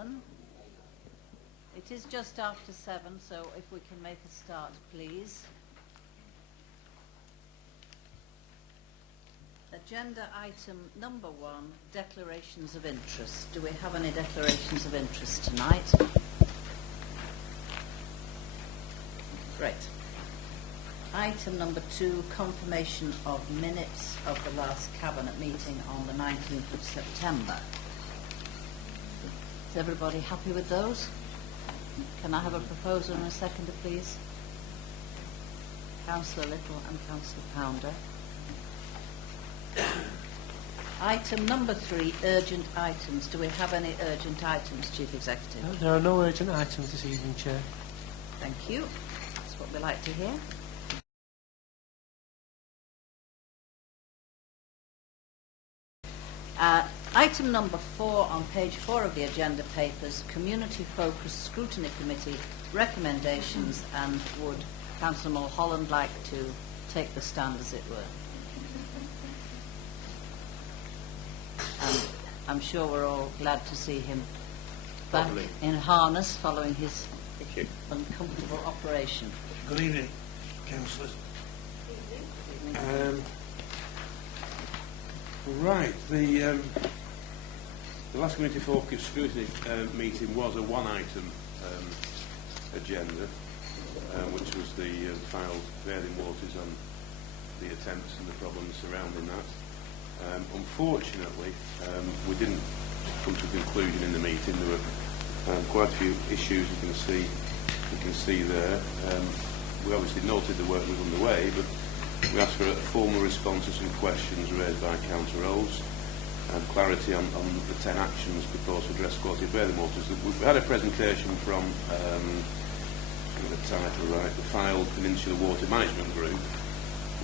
gentlemen. It is just after 7, so if we can make a start, please. Agenda item number 1, declarations of interest. Do we have any declarations of interest tonight? Great. Item number 2, confirmation of minutes of the last Cabinet meeting on the 19th of September. Is everybody happy with those? Can I have a proposal and a seconder, please? Councillor Little and Councillor Pounder. Item number 3, urgent items. Do we have any urgent items, Chief Executive? No, there are no urgent items this evening, Chair. Thank you. That's what we like to hear. Item number 4 on page 4 of the agenda papers, community-focused scrutiny committee recommendations, and would Councillor Mulholland like to take the stand, as it were? I'm sure we're all glad to see him back in harness following his uncomfortable operation. Good evening, councillors. Good evening. Right, the last committee focus scrutiny meeting was a one-item agenda, which was the filed Bathing Waters and the attempts and the problems surrounding that. Unfortunately, we didn't come to a conclusion in the meeting. There were quite a few issues you can see there. We obviously noted the work was underway, but we asked for a formal response to some questions raised by Councillor Rose and clarity on the 10 actions proposed to address quality of bathing waters. We've had a presentation from the title right, the Fylde Peninsula Water Management Group,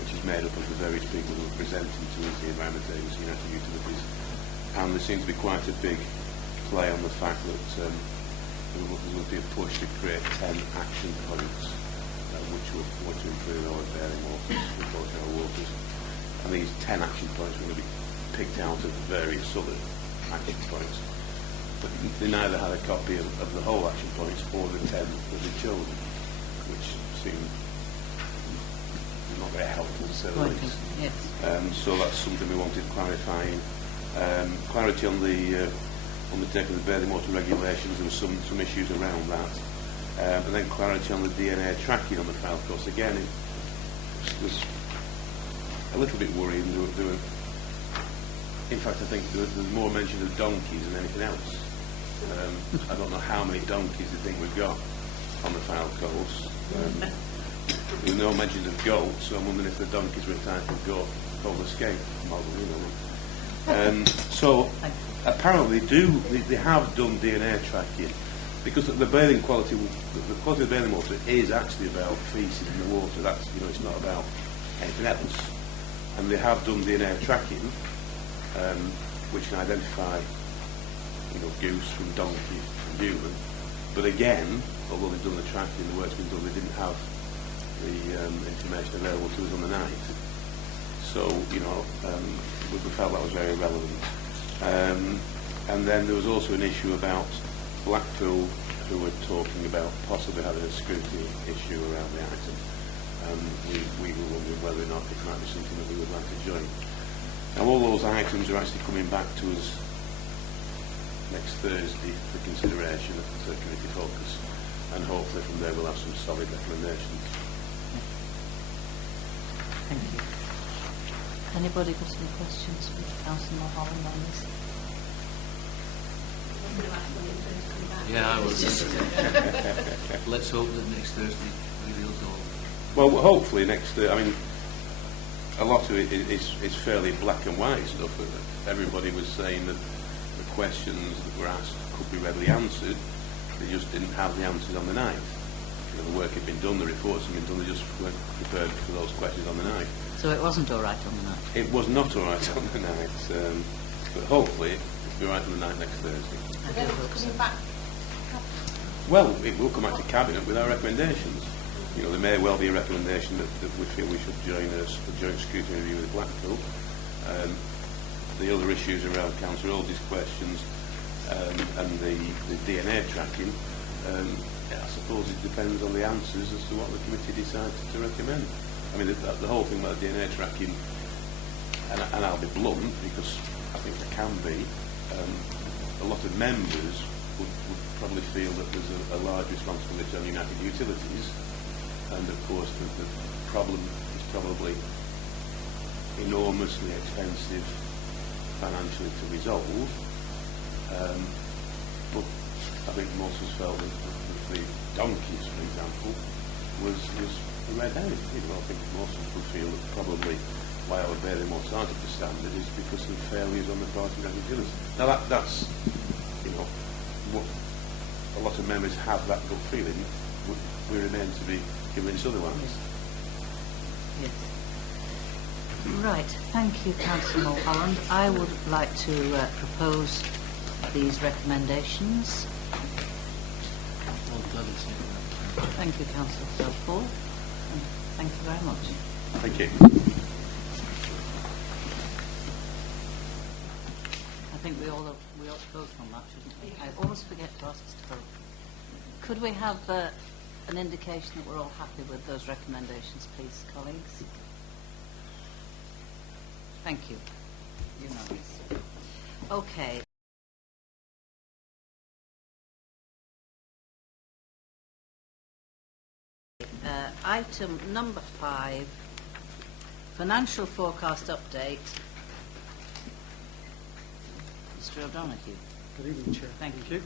which is made up of the various people who are presenting to us, the Environment Agency, United Utilities, and there seems to be quite a big play on the fact that there will be a push to create 10 action points which will improve our bathing waters, quality of our waters. And these 10 action points are going to be picked out of various other action points. But they neither had a copy of the whole action points or the 10 that they'd chosen, which seemed not very helpful to say the least. Yes. So that's something we wanted clarifying. Clarity on the undertaking of the bathing water regulations. There were some issues around that. And then clarity on the DNA tracking on the file. Of course, again, it was a little bit worrying. There were, in fact, I think there was more mention of donkeys than anything else. I don't know how many donkeys they think we've got on the file course. There was no mention of goats, so I'm wondering if the donkeys were a type of goat called escape model, you know. So apparently they have done DNA tracking. Because the bathing quality, the quality of the bathing water is actually about feces in the water. That's, it's not about anything else. And they have done DNA tracking, which can identify, goose from donkey from human. But again, although they've done the tracking, the work's been done, they didn't have the information available to us on the night. So, we felt that was very relevant. And then there was also an issue about Blackpool, who were talking about possibly having a scrutiny issue around the item. We were wondering whether or not it might be something that we would like to join. Now, all those items are actually coming back to us next Thursday for consideration at the committee focus, and hopefully from there we'll have some solid recommendations. Thank you. Anybody got any questions for Councillor Mulholland on this? Yeah, I will. Let's hope that next Thursday reveals all. Well, hopefully next. A lot of it is fairly black and white stuff. Everybody was saying that the questions that were asked could be readily answered. They just didn't have the answers on the night. The work had been done, the reports had been done. They just weren't prepared for those questions on the night. So it wasn't all right on the night. It was not all right on the night, but hopefully it'll be all right on the night next Thursday. Well, it will come back to Cabinet with our recommendations. There may well be a recommendation that we feel we should join a joint scrutiny review with Blackpool. The other issues around Councillor Oldie's questions, and the DNA tracking, I suppose it depends on the answers as to what the committee decides to recommend. I mean, the whole thing about DNA tracking, and I'll be blunt because I think there can be, a lot of members would probably feel that there's a large responsibility on United Utilities, and of course the problem is probably enormously expensive financially to resolve. But I think most of us felt that the donkeys, for example, was a red herring. I think most of us would feel that probably why our very most targeted standard is because of failures on the part of the utilities. Now that's what a lot of members have, that gut feeling. We remain to be convinced otherwise. Yes. Right, thank you, Councillor Mulholland. I would like to propose these recommendations. Thank you, Councillor Southall. And thank you very much. Thank you. I think we ought to vote on that, shouldn't we? I always forget to ask us to vote. Could we have an indication that we're all happy with those recommendations, please, colleagues? Thank you. Unanimous. Okay. Item number 5, financial forecast update. Mr. O'Donoghue. Good evening, Chair. Thank you.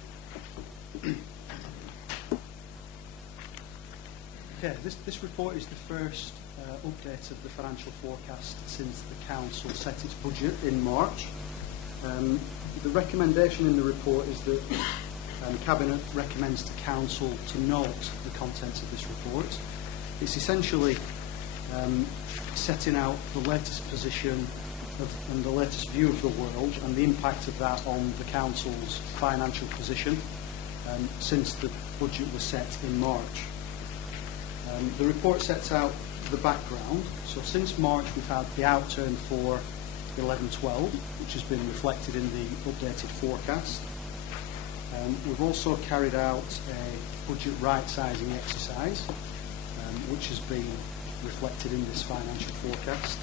Okay, this report is the first update of the financial forecast since the Council set its budget in March. The recommendation in the report is that Cabinet recommends to Council to note the contents of this report. It's essentially setting out the latest position and the latest view of the world and the impact of that on the Council's financial position since the budget was set in March. The report sets out the background. So since March we've had the outturn for 11-12, which has been reflected in the updated forecast. We've also carried out a budget right-sizing exercise, which has been reflected in this financial forecast.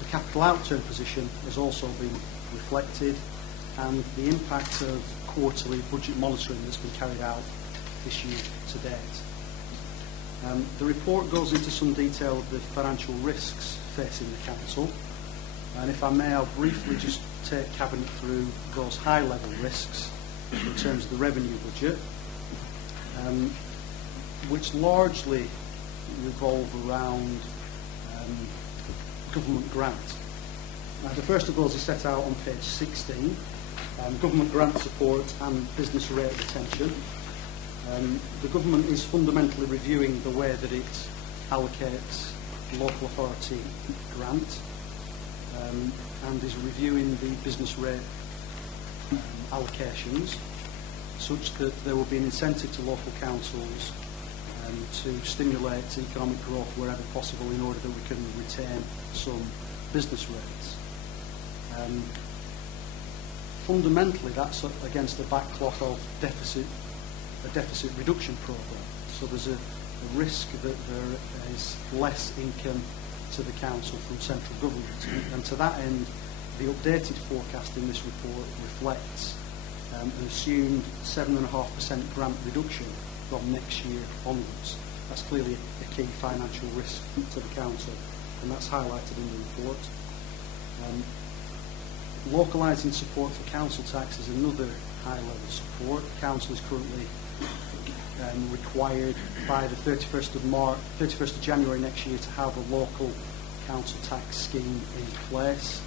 The capital outturn position has also been reflected, and the impact of quarterly budget monitoring that's been carried out this year to date. The report goes into some detail of the financial risks facing the Council, and if I may, I'll briefly just take Cabinet through those high-level risks in terms of the revenue budget, which largely revolve around government grants. The first of those is set out on page 16, government grant support and business rate retention. The government is fundamentally reviewing the way that it allocates local authority grant and is reviewing the business rate allocations such that there will be an incentive to local councils to stimulate economic growth wherever possible in order that we can retain some business rates. Fundamentally, that's against the backcloth of a deficit reduction programme. So there's a risk that there is less income to the Council from central government. And to that end, the updated forecast in this report reflects an assumed 7.5% grant reduction from next year onwards. That's clearly a key financial risk to the Council, and that's highlighted in the report. Localising support for council tax is another high-level support. The Council is currently required by the 31st of January next year to have a local council tax scheme in place.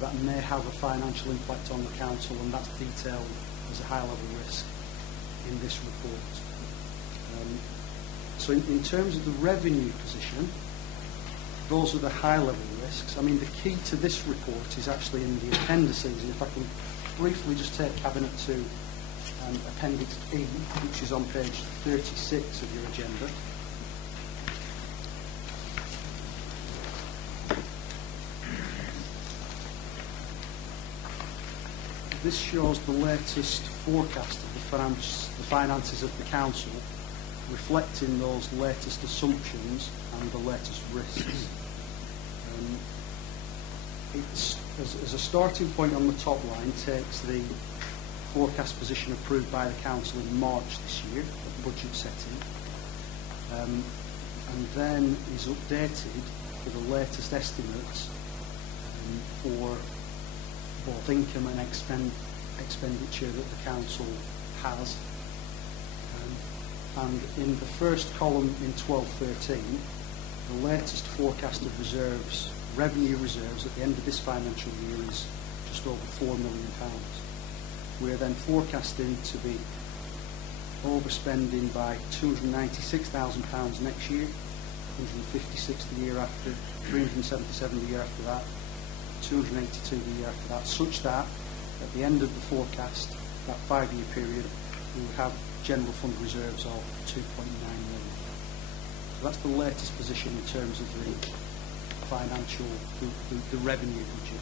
That may have a financial impact on the Council, and that's detailed as a high-level risk in this report. So in terms of the revenue position, those are the high-level risks. I mean, the key to this report is actually in the appendices. And if I can briefly just take Cabinet to Appendix E, which is on page 36 of your agenda. This shows the latest forecast of the finances of the council, reflecting those latest assumptions and the latest risks. It's, as a starting point on the top line, takes the forecast position approved by the council in March this year at budget setting, and then is updated for the latest estimates for both income and expenditure that the council has. And in the first column in 1213, the latest forecast of reserves, revenue reserves at the end of this financial year is just over £4 million. We're then forecasting to be overspending by £296,000 next year, 156 the year after, 377 the year after that, 282 the year after that, such that at the end of the forecast, that 5-year period, we will have general fund reserves of 2.9 million. So that's the latest position in terms of the financial, the revenue budget.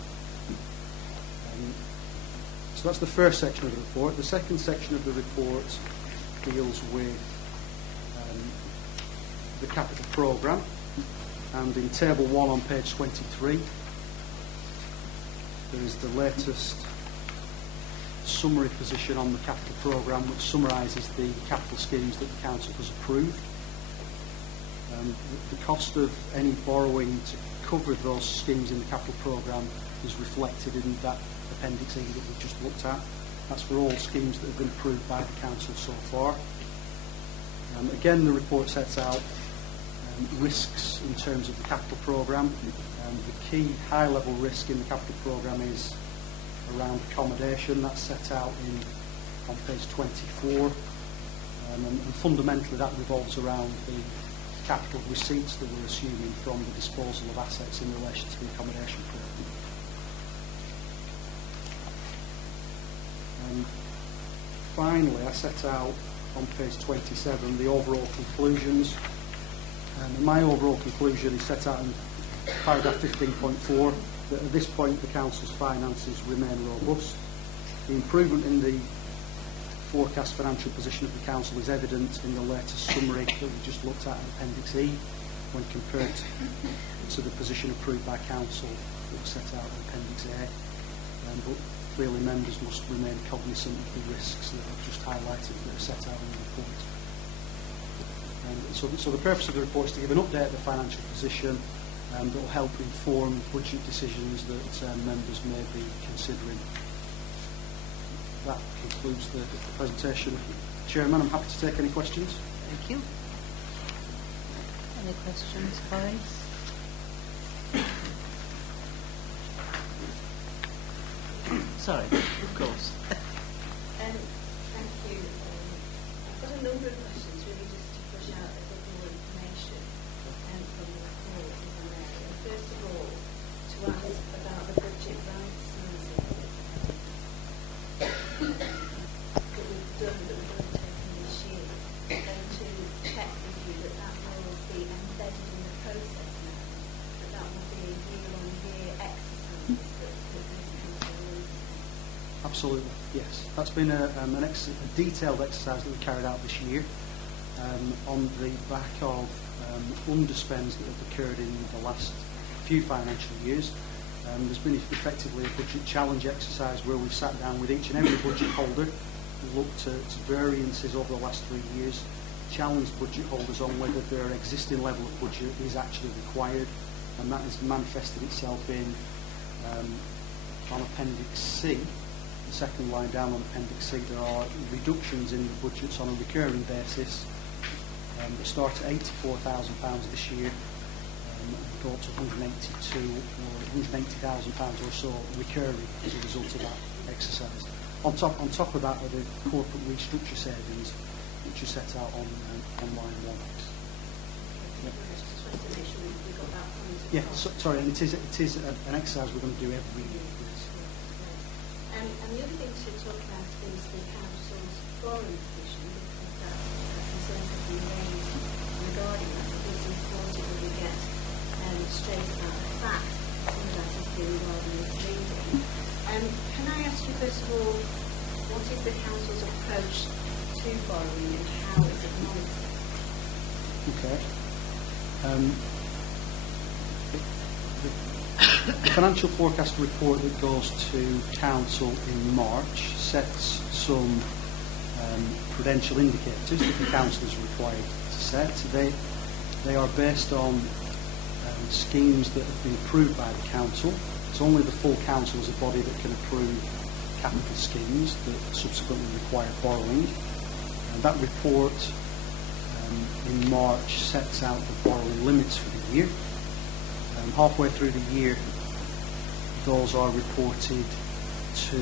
So that's the first section of the report. The second section of the report deals with the capital programme, and in table 1 on page 23 there is the latest summary position on the capital programme, which summarises the capital schemes that the council has approved. The cost of any borrowing to cover those schemes in the capital programme is reflected in that Appendix E that we've just looked at. That's for all schemes that have been approved by the council so far. Again, the report sets out risks in terms of the capital programme. The key high-level risk in the capital programme is around accommodation. That's set out on page 24, and fundamentally that revolves around the capital receipts that we're assuming from the disposal of assets in relation to the accommodation programme. Finally, I set out on page 27 the overall conclusions. And my overall conclusion is set out in paragraph 15.4, that at this point the council's finances remain robust. The improvement in the forecast financial position of the council is evident in the latest summary that we just looked at in Appendix E when compared to the position approved by council that was set out in Appendix A. But clearly members must remain cognizant of the risks that I've just highlighted that are set out in the report. So the purpose of the report is to give an update of the financial position that will help inform budget decisions that members may be considering. That concludes the presentation. Chairman, I'm happy to take any questions. Thank you. Any questions, colleagues? Sorry, of course. Thank you. I've got a number of questions, really, just to push out a bit more information from the report, if I may. And first of all, to ask about the budget right sizing that we've done, that we've undertaken this year, and to check with you that that will be embedded in the process now, that will be a year-on-year exercise that this council will. Absolutely, yes. That's been a detailed exercise that we carried out this year on the back of underspends that have occurred in the last few financial years. There's been effectively a budget challenge exercise where we've sat down with each and every budget holder, looked at variances over the last 3 years, challenged budget holders on whether their existing level of budget is actually required, and that has manifested itself in on Appendix C. The second line down on Appendix C, there are reductions in the budgets on a recurring basis that start at £84,000 this year and go to £180,000 or so recurring as a result of that exercise. On top of that are the corporate restructure savings, which are set out on line 1. Yeah, sorry, and it is an exercise we're going to do every year. And the other thing to talk about is the council's borrowing position, because that concerns have been raised regarding that. It's important that we get straight about the fact some of that has been rather misleading. Can I ask you first of all, what is the council's approach to borrowing and how is it monitored? Okay. The financial forecast report that goes to council in March sets some prudential indicators that the council is required to set. They are based on schemes that have been approved by the council. It's only the full council as a body that can approve capital schemes that subsequently require borrowing. And that report in March sets out the borrowing limits for the year. Halfway through the year, those are reported to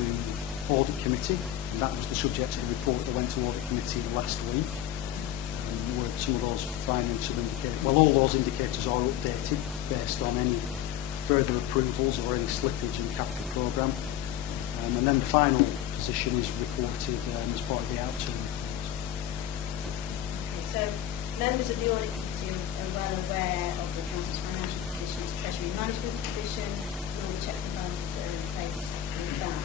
Audit Committee, and that was the subject of the report that went to Audit Committee last week. Where some of those financial indicators, well, all those indicators are updated based on any further approvals or any slippage in the capital programme. And then the final position is reported as part of the outturn report. Okay, so members of the Audit Committee are well aware of the council's financial positions, Treasury Management position, and all the checks and balances that are in place with that.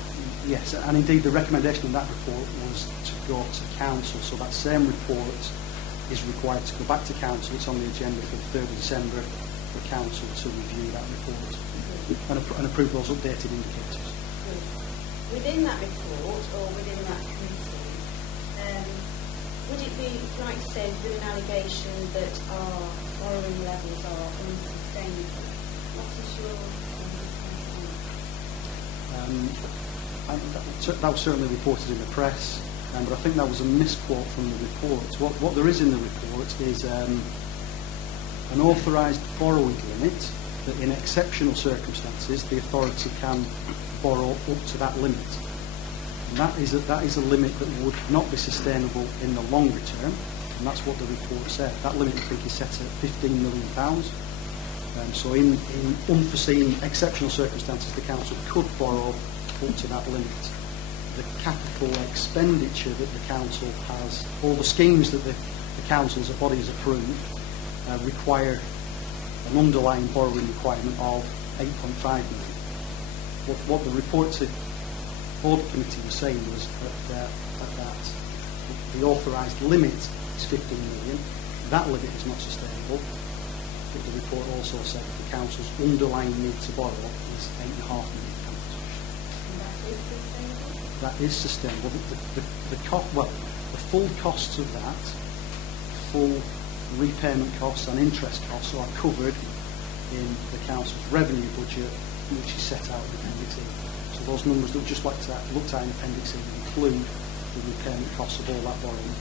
Yes, and indeed the recommendation in that report was to go to council, so that same report is required to go back to council. It's on the agenda for the 3rd of December for council to review that report and approve those updated indicators. Within that report or within that committee, would it be right to say with an allegation that our borrowing levels are unsustainable? What is your that was certainly reported in the press, but I think that was a misquote from the report. What there is in the report is an authorised borrowing limit that in exceptional circumstances the authority can borrow up to that limit. And that is a limit that would not be sustainable in the longer term, and that's what the report said. That limit, I think, is set at £15 million. So in unforeseen exceptional circumstances, the council could borrow up to that limit. The capital expenditure that the council has, all the schemes that the council as a body has approved, require an underlying borrowing requirement of 8.5 million. What the report to Audit Committee was saying was that the authorised limit is 15 million. That limit is not sustainable. But the report also said that the council's underlying need to borrow is £8.5 million. That is sustainable. The full costs of that, full repayment costs and interest costs are covered in the council's revenue budget, which is set out in Appendix E. So those numbers that we just looked at in Appendix E include the repayment costs of all that borrowing.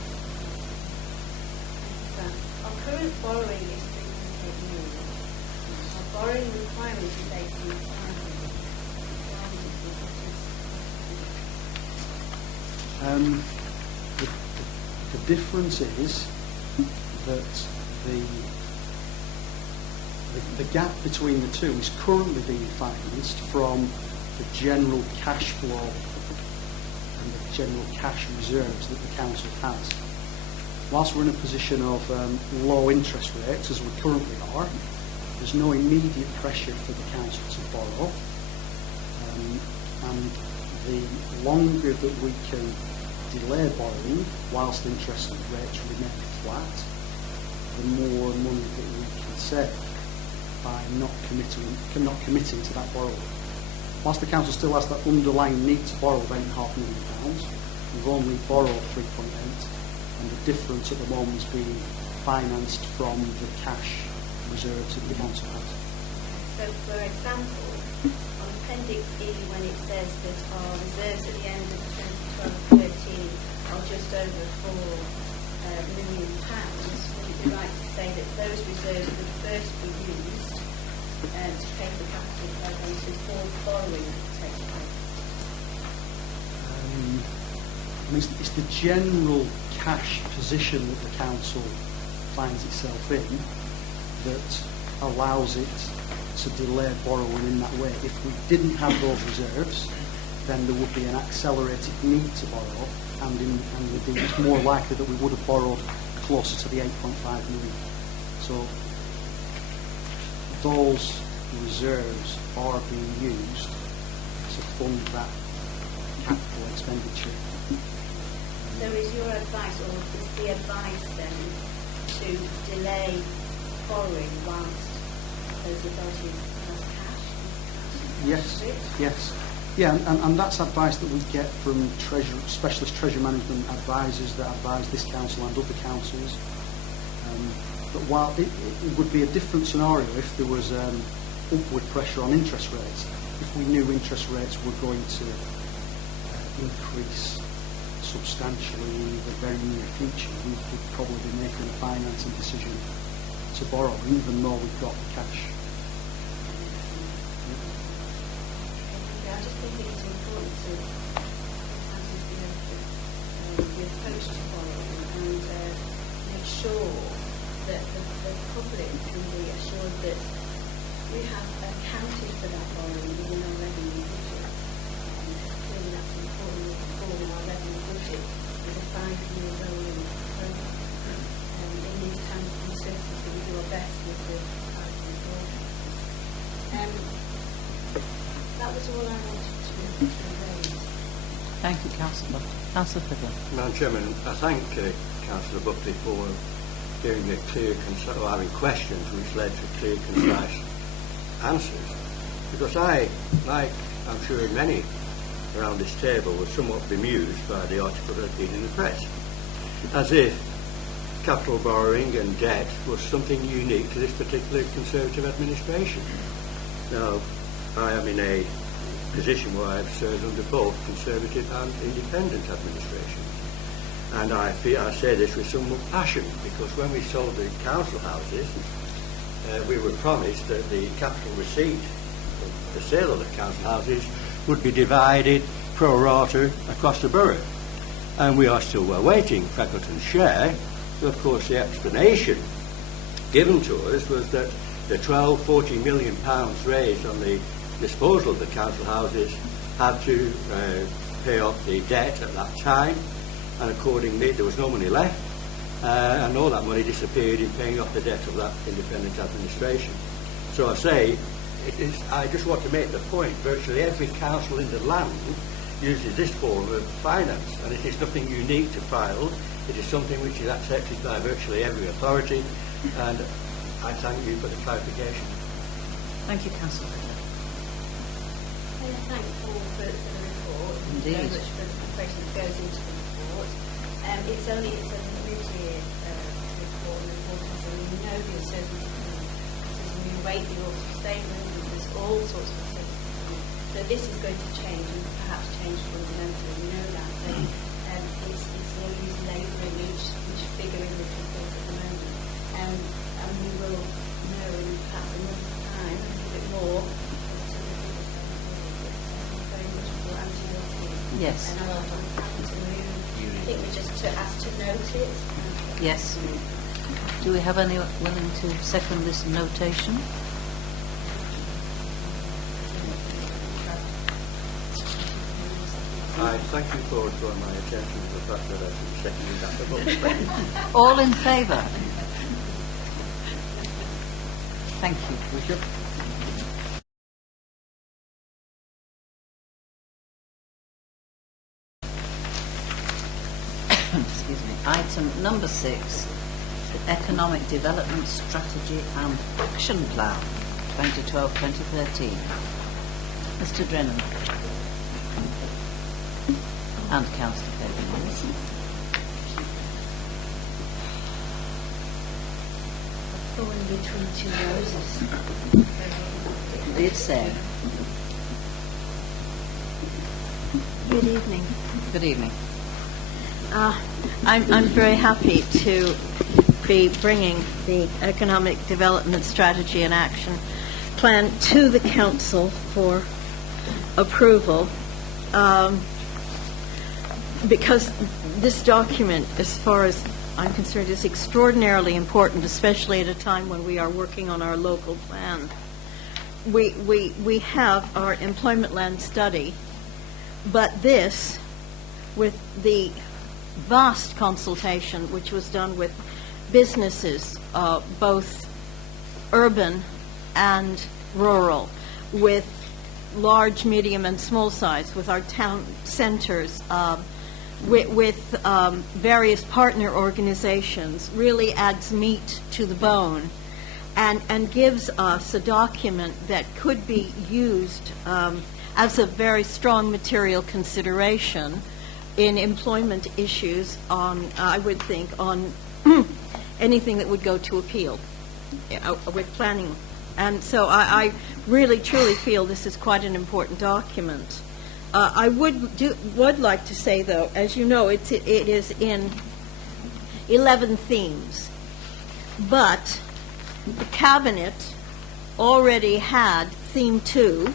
Our current borrowing is 3.8 million. Our borrowing requirement is 8.5 million. The difference is that the gap between the two is currently being financed from the general cash flow and the general cash reserves that the council has. Whilst we're in a position of low interest rates, as we currently are, there's no immediate pressure for the council to borrow. And the longer that we can delay borrowing whilst interest rates remain flat, the more money that we can save by not committing to that borrowing. Whilst the council still has that underlying need to borrow of £8.5 million, we've only borrowed 3.8, and the difference at the moment is being financed from the cash reserves that the council has. So, for example, on Appendix E, when it says that our reserves at the end of 2012-13 are just over £4 million, would it be right to say that those reserves would first be used to pay for capital programs before borrowing takes place? It's the general cash position that the council finds itself in that allows it to delay borrowing in that way. If we didn't have those reserves, then there would be an accelerated need to borrow, and indeed it's more likely that we would have borrowed closer to the 8.5 million. So those reserves are being used to fund that capital expenditure. So is your advice, or is the advice then, to delay borrowing whilst those authorities have cash? Yes, yes. Yeah, and that's advice that we get from specialist treasury management advisors that advise this council and other councils. But while it would be a different scenario if there was upward pressure on interest rates, if we knew interest rates were going to increase substantially in the very near future, we would probably be making a financing decision to borrow, even though we've got the cash. I just think it is important to be approached to borrowing and make sure that the public can be assured that we have accounted for that borrowing within our revenue budget. Clearly that's important. Reform our revenue budget is a 5-year rolling programme. In these times of uncertainty, we do our best with the 5-year program. That was all I wanted to raise. Thank you, Councillor. Councillor Fylde. Madam Chairman, I thank Councillor Buckley for giving me clear, or having questions which led to clear, concise answers. Because I, like I'm sure many around this table, was somewhat bemused by the article that appeared in the press, as if capital borrowing and debt was something unique to this particular Conservative administration. Now, I am in a position where I have served under both Conservative and Independent administrations. And I say this with some passion, because when we sold the council houses, we were promised that the capital receipt of the sale of the council houses would be divided pro rata across the borough. And we are still awaiting Freckleton's share. So of course the explanation given to us was that the 12-14 million pounds raised on the disposal of the council houses had to pay off the debt at that time, and accordingly there was no money left, and all that money disappeared in paying off the debt of that independent administration. So I say, I just want to make the point, virtually every council in the land uses this form of finance, and it is nothing unique to Fylde. It is something which is accepted by virtually every authority, and I thank you for the clarification. Thank you, Councillor. Thank Paul for the report. Indeed. Very much for the preparation that goes into the report. It's a mid-year report, and the report has we know the uncertainty coming. We await the autumn statement, and there's all sorts of uncertainty. So this is going to change, and perhaps change fundamentally. We know that. So it's no use labouring each figure in this report at the moment. And we will know in perhaps a month's time, a little bit more. Yes. And I'm happy to move. I think we just asked to note it. Yes. Do we have anyone willing to second this notation? I thank you for drawing my attention to the fact that I should be seconding that above. All in favour? Thank you. Bishop? Excuse me. Item number 6, the Economic Development Strategy and Action Plan, 2012-2013. Mr. Drennan. And Councillor Fagan. Going between two roses. Indeed, say. Good evening. Good evening. I'm very happy to be bringing the Economic Development Strategy and Action Plan to the Council for approval, because this document, as far as I'm concerned, is extraordinarily important, especially at a time when we are working on our local plan. We have our employment land study, but this, with the vast consultation which was done with businesses, both urban and rural, with large, medium, and small size, with our town centers, with various partner organizations, really adds meat to the bone and gives us a document that could be used as a very strong material consideration in employment issues on, I would think, on anything that would go to appeal with planning. And so I really, truly feel this is quite an important document. I would like to say, though, as you know, it is in 11 themes. But the Cabinet already had Theme 2,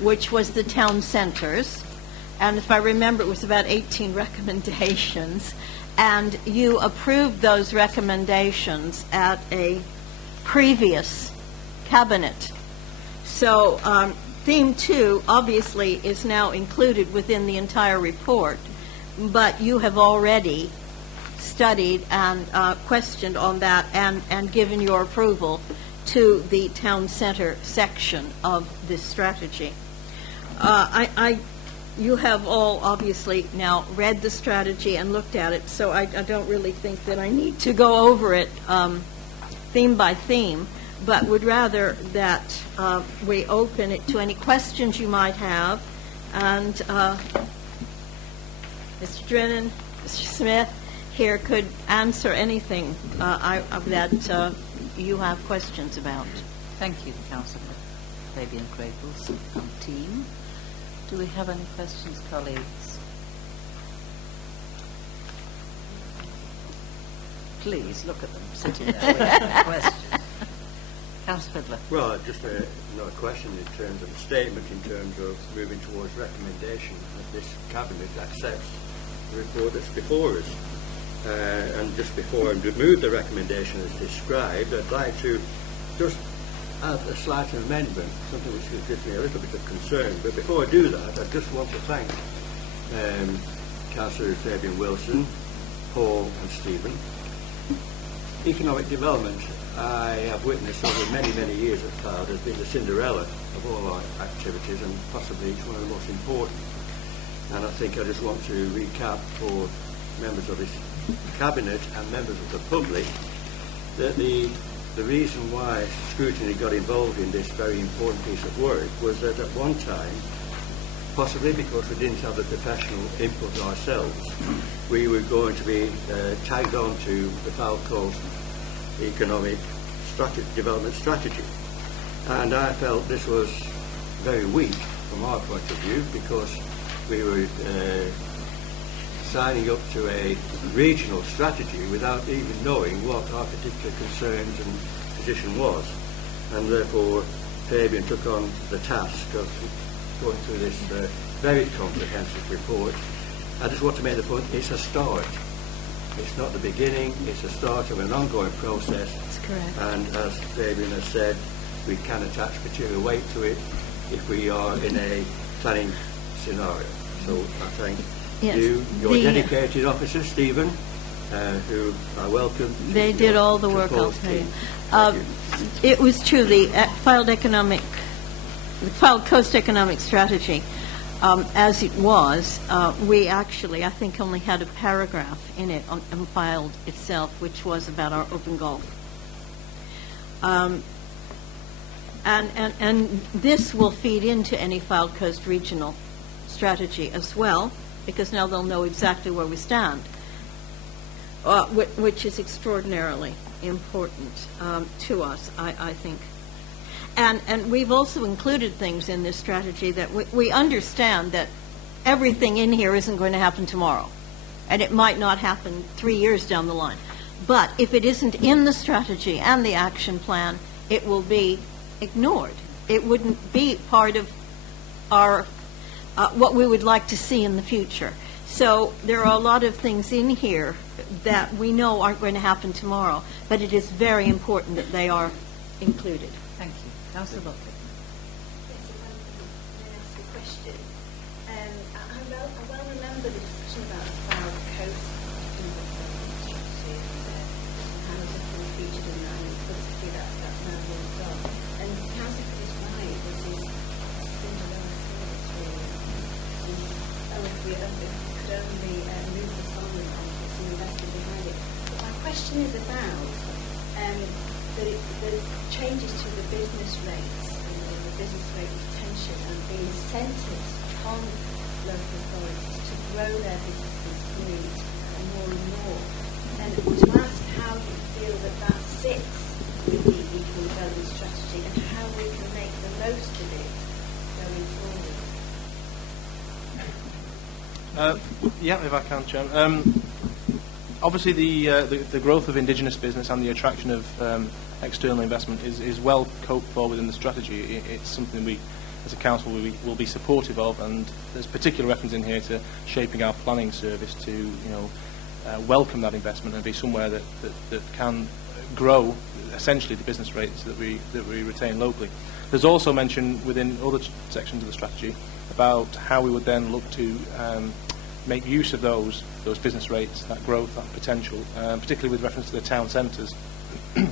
which was the town centers. And if I remember, it was about 18 recommendations. And you approved those recommendations at a previous Cabinet. So Theme 2 obviously is now included within the entire report, but you have already studied and questioned on that and given your approval to the town center section of this strategy. You have all obviously now read the strategy and looked at it, so I don't really think that I need to go over it theme by theme, but would rather that we open it to any questions you might have. And Mr. Drennan, Mr. Smith here could answer anything that you have questions about. Thank you, Councillor Fabian Craples and team. Do we have any questions, colleagues? Please look at them sitting there with questions. Councillor Fiddler. Well, just another question in terms of the statement, in terms of moving towards recommendation that this Cabinet accepts the report that's before us. And just before I move the recommendation as described, I'd like to just add a slight amendment, something which gives me a little bit of concern. But before I do that, I just want to thank Councillor Fabian Wilson, Paul and Stephen. Economic development, I have witnessed over many, many years at Fylde, has been the Cinderella of all our activities, and possibly it's one of the most important. And I think I just want to recap for members of this Cabinet and members of the public that the reason why Scrutiny got involved in this very important piece of work was that at one time, possibly because we didn't have the professional input ourselves, we were going to be tagged on to the Fylde Coast Economic Development Strategy. And I felt this was very weak from our point of view, because we were signing up to a regional strategy without even knowing what our particular concerns and position was. And therefore, Fabian took on the task of going through this very comprehensive report. I just want to make the point, it's a start. It's not the beginning, it's a start of an ongoing process. That's correct. And as Fabian has said, we can attach material weight to it if we are in a planning scenario. So I thank you, your dedicated officer, Stephen, who I welcome. They did all the work, I'll tell you. It was true, the Fylde Coast Economic Strategy, as it was, we actually, I think, only had a paragraph in it on Fylde itself, which was about our open Gulf. And this will feed into any Fylde Coast regional strategy as well, because now they'll know exactly where we stand, which is extraordinarily important to us, I think. And we've also included things in this strategy that we understand that everything in here isn't going to happen tomorrow, and it might not happen 3 years down the line. But if it isn't in the strategy and the action plan, it will be ignored. It wouldn't be part of our what we would like to see in the future. So there are a lot of things in here that we know aren't going to happen tomorrow, but it is very important that they are included. Thank you. Councillor Buckley. Yes, if I can ask a question. I well remember the discussion about the Fylde Coast strategy and how it was fully featured in that, and it's good to see that that's now moved on. And Councillor is right, this is Cinderella could only move this on with conflicts and invested behind it. But my question is about the changes to the business rates and the business rate retention and the incentives upon local authorities to grow their businesses more and more. And to ask how you feel that sits with the equal development strategy and how we can make the most of it going forward. Yeah, if I can, Chairman. Obviously, the growth of indigenous business and the attraction of external investment is well coped for within the strategy. It's something we, as a council, will be supportive of, and there's particular reference in here to shaping our planning service to, welcome that investment and be somewhere that can grow essentially the business rates that we retain locally. There's also mention within other sections of the strategy about how we would then look to make use of those business rates, that growth, that potential, particularly with reference to the town centres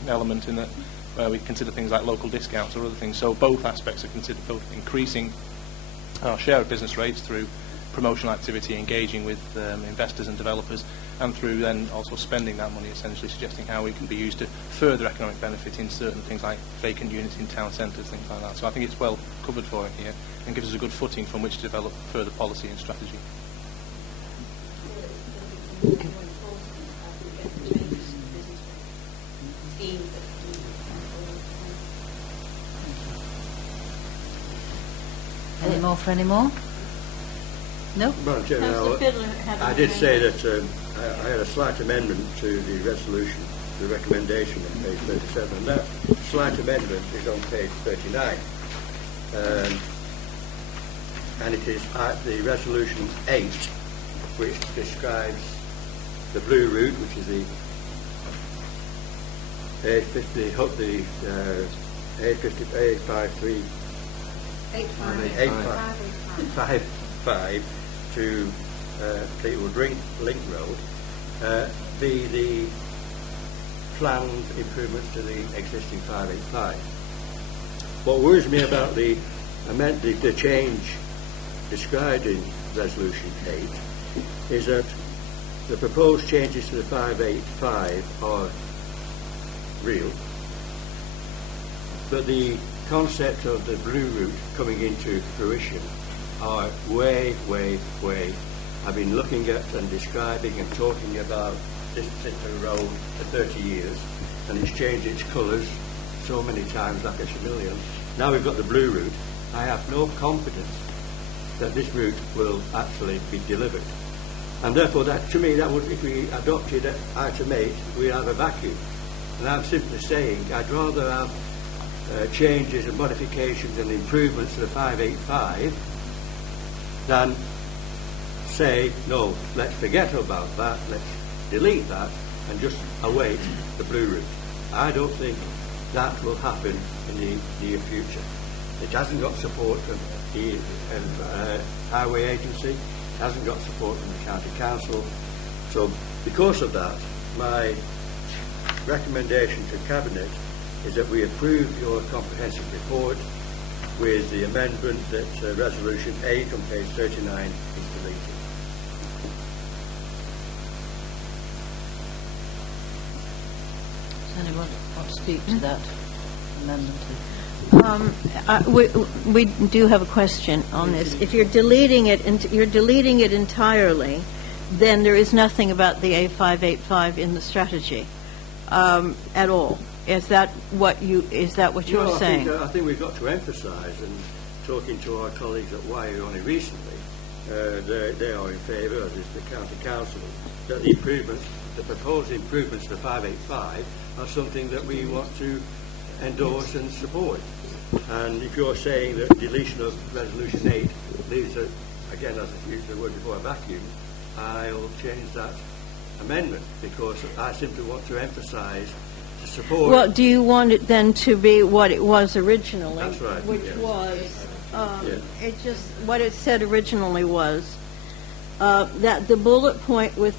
element, in that where we consider things like local discounts or other things. So both aspects are considered, both increasing our share of business rates through promotional activity, engaging with investors and developers, and through then also spending that money, essentially suggesting how it can be used to further economic benefit in certain things like vacant units in town centres, things like that. So I think it's well covered for it here and gives us a good footing from which to develop further policy and strategy. Any more for any more? No? Madam Chairman, Councillor Fiddler had I did say that I had a slight amendment to the resolution, the recommendation on page 37, and that slight amendment is on page 39. And it is at the resolution 8, which describes the blue route, which is the A50, the A53, 855 to Fleetwood Link Road, the planned improvements to the existing 585. What worries me about the change described in Resolution 8 is that the proposed changes to the 585 are real, but the concept of the blue route coming into fruition are way. I've been looking at and describing and talking about this particular road for 30 years, and it's changed its colours so many times, like a chameleon. Now we've got the blue route. I have no confidence that this route will actually be delivered. And therefore, that, to me, that would, if we adopted item 8, we'd have a vacuum. And I'm simply saying I'd rather have changes and modifications and improvements to the 585 than say, no, let's forget about that, let's delete that and just await the blue route. I don't think that will happen in the near future. It hasn't got support from the Highway Agency, it hasn't got support from the County Council. So because of that, my recommendation to Cabinet is that we approve your comprehensive report with the amendment that Resolution 8 on page 39 is deleted. Does anyone want to speak to that amendment? We do have a question on this. If you're deleting it entirely, then there is nothing about the A585 in the strategy at all. Is that what you're saying? I think we've got to emphasise, and talking to our colleagues at Wyre only recently, they are in favour, as is the County Council, that the proposed improvements to 585 are something that we want to endorse and support. And if you're saying that deletion of Resolution 8 leaves, again, as I used the word before, a vacuum, I'll change that amendment, because I simply want to emphasise to support. Well, do you want it then to be what it was originally? That's right. Which yes. was, Yeah. it just, what it said originally was that the bullet point with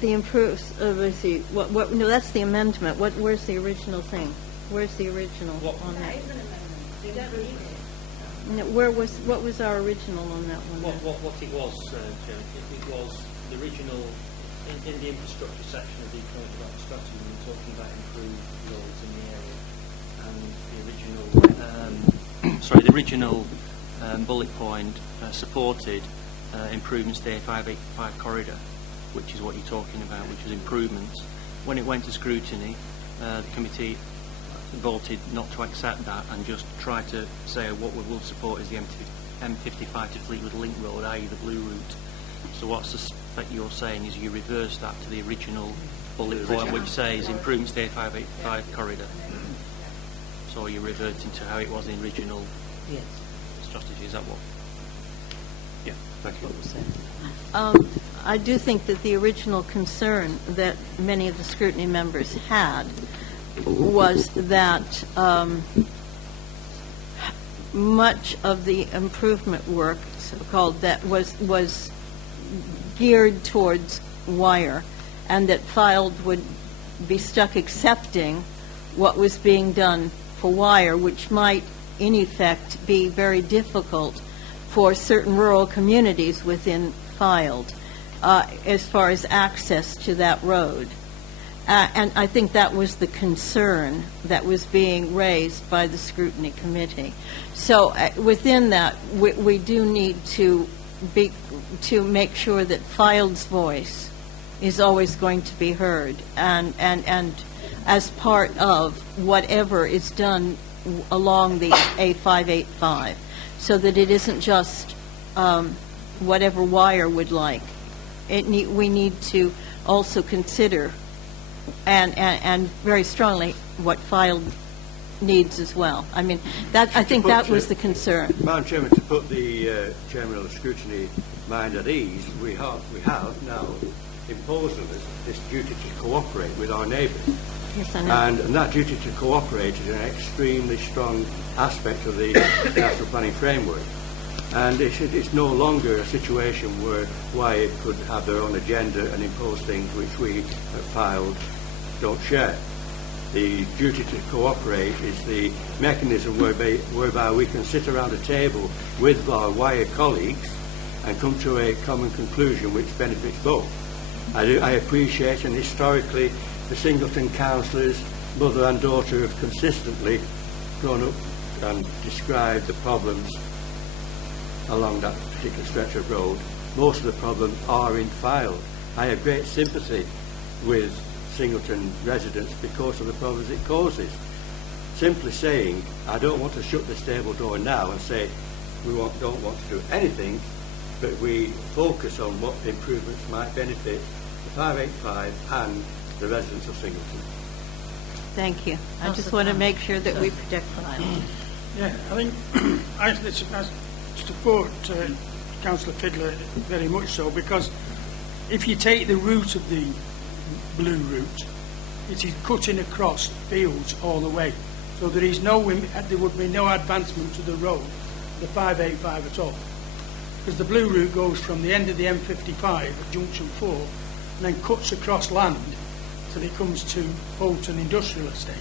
the improves, let's see, no, that's the amendment. Where's the original thing? Where's the original on That that? is an amendment. You don't need it. What was our original on that one? What it was, Chairman, it was the original, in the infrastructure section of the economic development strategy, we were talking about improved roads in the area, and the original bullet point supported improvements to the A585 corridor, which is what you're talking about, which was improvements. When it went to scrutiny, the committee voted not to accept that and just try to say what we will support is the M55 to Fleetwood Link Road, i.e. the blue route. So what I suspect you're saying is you reverse that to the original bullet point which says improvements to the A585 corridor. So you're reverting to how it was in the original strategy, is that what? Yeah, thank you. I do think that the original concern that many of the scrutiny members had was that much of the improvement work, so-called, that was geared towards wire, and that Fylde would be stuck accepting what was being done for wire, which might, in effect, be very difficult for certain rural communities within Fylde as far as access to that road. And I think that was the concern that was being raised by the scrutiny committee. So within that, we do need to make sure that Fylde's voice is always going to be heard, and as part of whatever is done along the A585, so that it isn't just whatever wire would like. We need to also consider and very strongly what Fylde needs as well. I mean, I think that was the concern. Madam Chairman, to put the Chairman of the Scrutiny mind at ease, we have now imposed on us this duty to cooperate with our neighbours. Yes, I know. And that duty to cooperate is an extremely strong aspect of the national planning framework. And it's no longer a situation where Wyatt could have their own agenda and impose things which we at Fylde don't share. The duty to cooperate is the mechanism whereby we can sit around a table with our Wyatt colleagues and come to a common conclusion which benefits both. I appreciate, and historically the Singleton councillors, mother and daughter, have consistently grown up and described the problems along that particular stretch of road. Most of the problems are in Fylde. I have great sympathy with Singleton residents because of the problems it causes. Simply saying, I don't want to shut this table door now and say we don't want to do anything, but we focus on what improvements might benefit the 585 and the residents of Singleton. Thank you. I just want to make sure that we protect Fylde. Yeah, I think I support Councillor Fiddler very much so, because if you take the route of the blue route, it is cutting across fields all the way. So there would be no advancement to the road, the 585 at all. Because the blue route goes from the end of the M55 at Junction 4 and then cuts across land till it comes to Bolton Industrial Estate.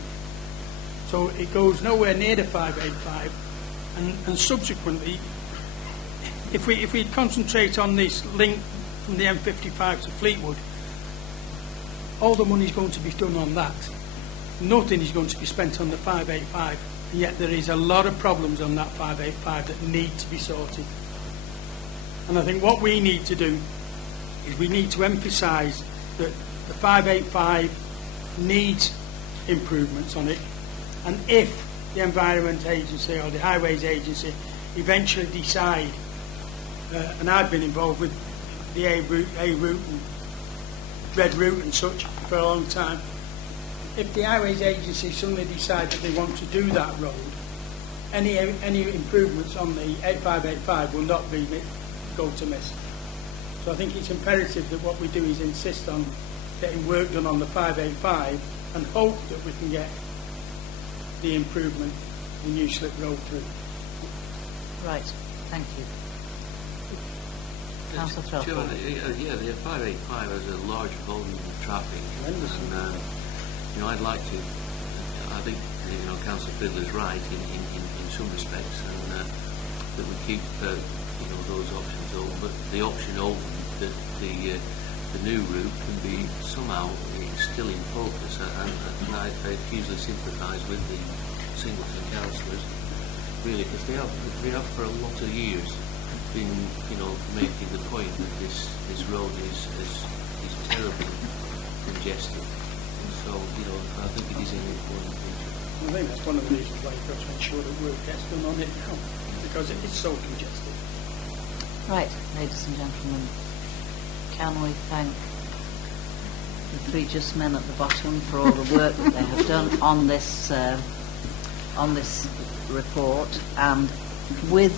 So it goes nowhere near the 585, and subsequently, if we concentrate on this link from the M55 to Fleetwood, all the money is going to be done on that. Nothing is going to be spent on the 585, and yet there is a lot of problems on that 585 that need to be sorted. And I think what we need to do is we need to emphasise that the 585 needs improvements on it, and if the Environment Agency or the Highways Agency eventually decide, and I've been involved with the A route and Red route and such for a long time, if the Highways Agency suddenly decide that they want to do that road, any improvements on the 585 will not be go to miss. So I think it's imperative that what we do is insist on getting work done on the 585 and hope that we can get the improvement, the new slip road through. Right, thank you. Councillor Threlfall. Yeah, the 585 has a large volume of traffic, and I'd like to. I think Councillor Fiddler's right in some respects, and that we keep those options open, but the option open that the new route can be somehow still in focus, and I hugely sympathise with the Singleton councillors, really, because they have for a lot of years been making the point that this road is terribly congested. So I think it is an important thing. I think that's one of the reasons why you've got to ensure that work gets done on it now, because it is so congested. Right, ladies and gentlemen, can we thank the three just men at the bottom for all the work that they have done on this report, and with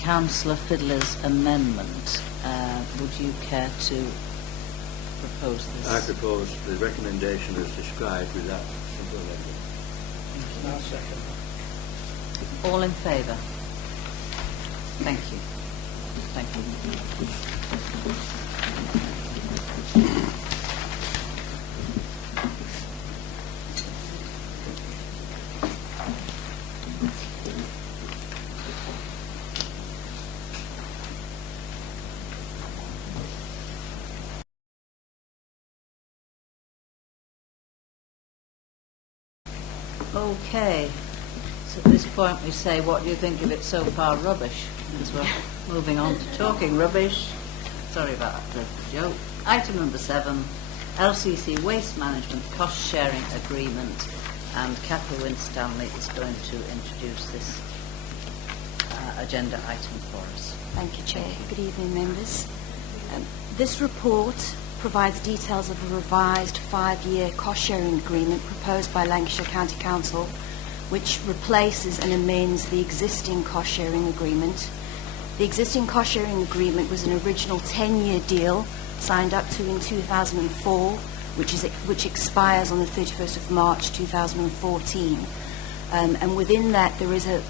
Councillor Fydler's amendment, would you care to propose this? I propose the recommendation as described with that simple amendment. I'll second that. All in favour? Thank you. Thank you. Okay, so at this point we say, what do you think of it so far? Rubbish, as we're moving on to talking rubbish. Sorry about the joke. Item number 7, LCC Waste Management Cost Sharing Agreement, and Cathy Winstanley is going to introduce this agenda item for us. Thank you, Chair. Good evening, members. This report provides details of a revised 5-year cost-sharing agreement proposed by Lancashire County Council, which replaces and amends the existing cost-sharing agreement. The existing cost-sharing agreement was an original 10-year deal signed up to in 2004, which expires on the 31st of March 2014. And within that, there is a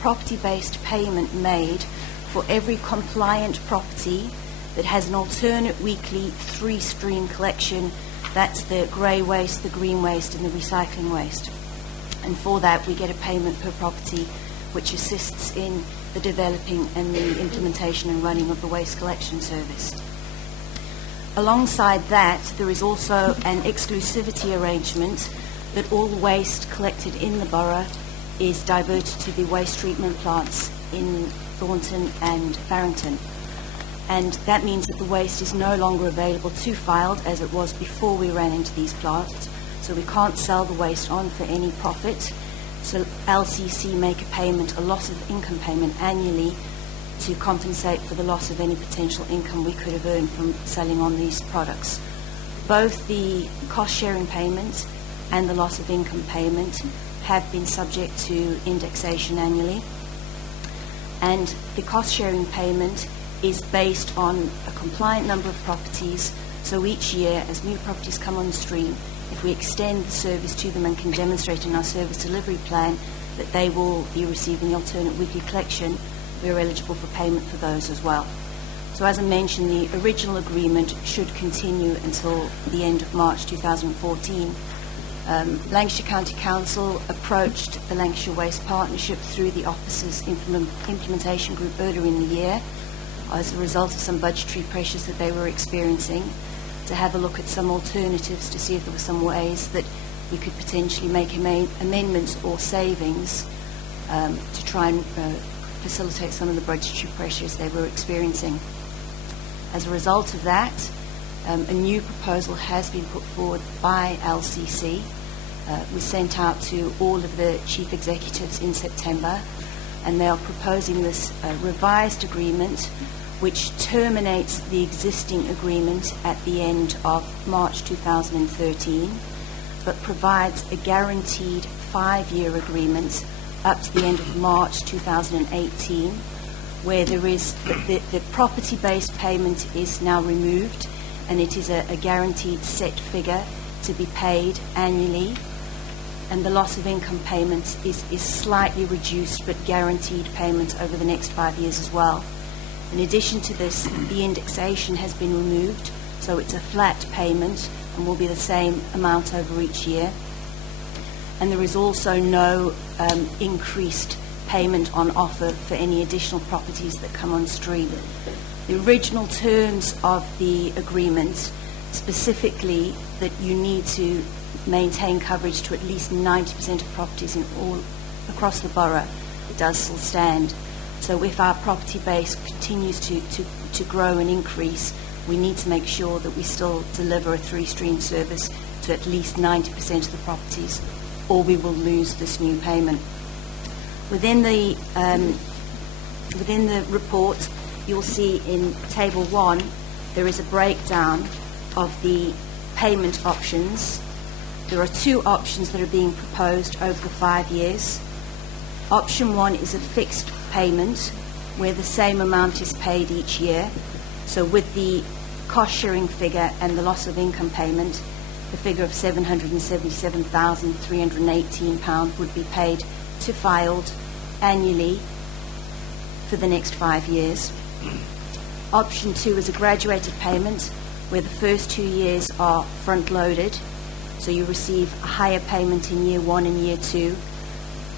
property-based payment made for every compliant property that has an alternate weekly 3-stream collection. That's the grey waste, the green waste and the recycling waste. And for that we get a payment per property, which assists in the developing and the implementation and running of the waste collection service. Alongside that, there is also an exclusivity arrangement that all waste collected in the borough is diverted to the waste treatment plants in Thornton and Barrington. And that means that the waste is no longer available to Fylde as it was before we ran into these plants, so we can't sell the waste on for any profit. So LCC make a payment, a loss of income payment annually, to compensate for the loss of any potential income we could have earned from selling on these products. Both the cost-sharing payment and the loss of income payment have been subject to indexation annually, and the cost-sharing payment is based on a compliant number of properties. So each year, as new properties come on the stream, if we extend the service to them and can demonstrate in our service delivery plan that they will be receiving the alternate weekly collection, we are eligible for payment for those as well. So as I mentioned, the original agreement should continue until the end of March 2014. Lancashire County Council approached the Lancashire Waste Partnership through the officers' implementation group earlier in the year, as a result of some budgetary pressures that they were experiencing, to have a look at some alternatives to see if there were some ways that we could potentially make amendments or savings to try and facilitate some of the budgetary pressures they were experiencing. As a result of that, a new proposal has been put forward by LCC. Was sent out to all of the chief executives in September, and they are proposing this revised agreement, which terminates the existing agreement at the end of March 2013, but provides a guaranteed 5-year agreement up to the end of March 2018, where there is the property-based payment is now removed, and it is a guaranteed set figure to be paid annually, and the loss of income payment is slightly reduced but guaranteed payment over the next 5 years as well. In addition to this, the indexation has been removed, so it's a flat payment and will be the same amount over each year. And there is also no increased payment on offer for any additional properties that come on stream. The original terms of the agreement, specifically that you need to maintain coverage to at least 90% of properties in all across the borough, does still stand. So if our property base continues to grow and increase, we need to make sure that we still deliver a three-stream service to at least 90% of the properties, or we will lose this new payment. Within the report, you'll see in Table 1, there is a breakdown of the payment options. There are two options that are being proposed over the 5 years. Option 1 is a fixed payment where the same amount is paid each year. So with the cost-sharing figure and the loss of income payment, the figure of £777,318 would be paid to Fylde annually for the next 5 years. Option 2 is a graduated payment where the first 2 years are front-loaded, so you receive a higher payment in year 1 and year 2.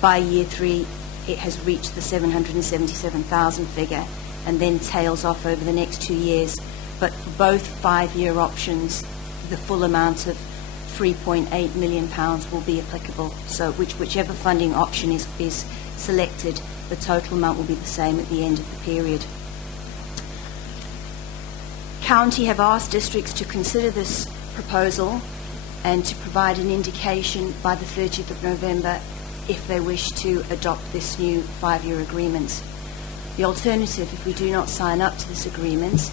By year 3, it has reached the 777,000 figure and then tails off over the next 2 years. But for both 5-year options, the full amount of £3.8 million will be applicable. So whichever funding option is selected, the total amount will be the same at the end of the period. County have asked districts to consider this proposal and to provide an indication by the 30th of November if they wish to adopt this new 5-year agreement. The alternative, if we do not sign up to this agreement,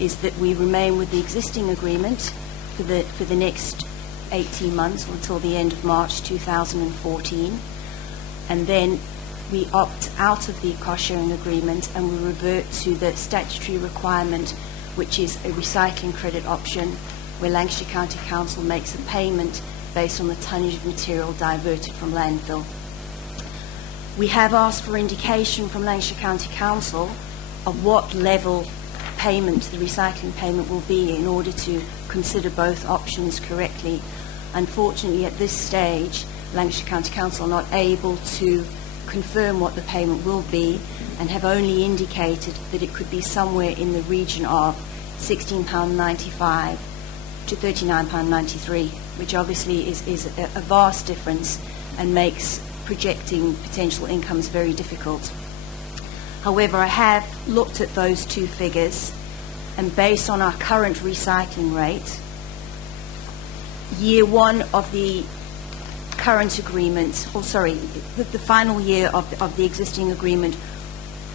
is that we remain with the existing agreement for the next 18 months until the end of March 2014, and then we opt out of the cost-sharing agreement and we revert to the statutory requirement, which is a recycling credit option, where Lancashire County Council makes a payment based on the tonnage of material diverted from landfill. We have asked for indication from Lancashire County Council of what level payment, the recycling payment, will be in order to consider both options correctly. Unfortunately, at this stage, Lancashire County Council are not able to confirm what the payment will be and have only indicated that it could be somewhere in the region of £16.95 to £39.93, which obviously is a vast difference and makes projecting potential incomes very difficult. However, I have looked at those two figures, and based on our current recycling rate, year 1 of the current agreement, the final year of the existing agreement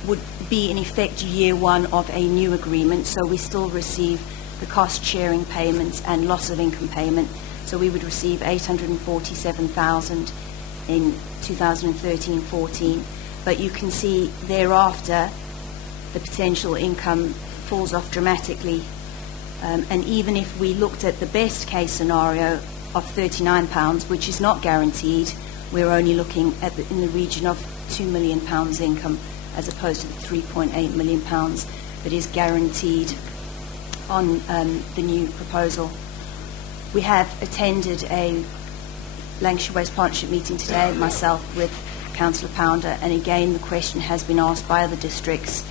would be in effect year 1 of a new agreement, so we still receive the cost-sharing payments and loss of income payment. So we would receive $847,000 in 2013-14, but you can see thereafter the potential income falls off dramatically. And even if we looked at the best case scenario of £39, which is not guaranteed, we're only looking at in the region of £2 million income, as opposed to the £3.8 million that is guaranteed on the new proposal. We have attended a Lancashire Waste Partnership meeting today, myself with Councillor Pounder, and again the question has been asked by other districts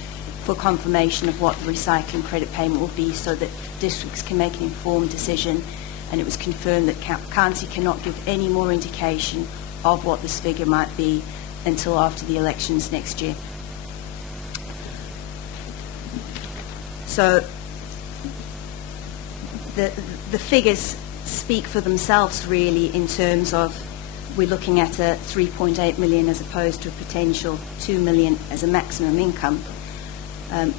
for confirmation of what the recycling credit payment will be so that districts can make an informed decision, and it was confirmed that County cannot give any more indication of what this figure might be until after the elections next year. So the figures speak for themselves really, in terms of we're looking at a 3.8 million as opposed to a potential 2 million as a maximum income. So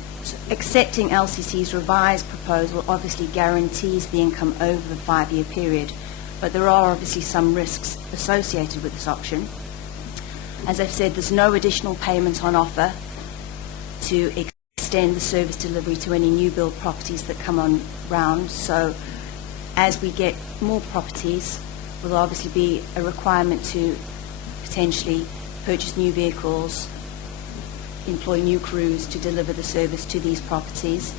accepting LCC's revised proposal obviously guarantees the income over the 5-year period, but there are obviously some risks associated with this option. As I've said, there's no additional payment on offer to extend the service delivery to any new build properties that come on round. So as we get more properties, will obviously be a requirement to potentially purchase new vehicles, employ new crews to deliver the service to these properties,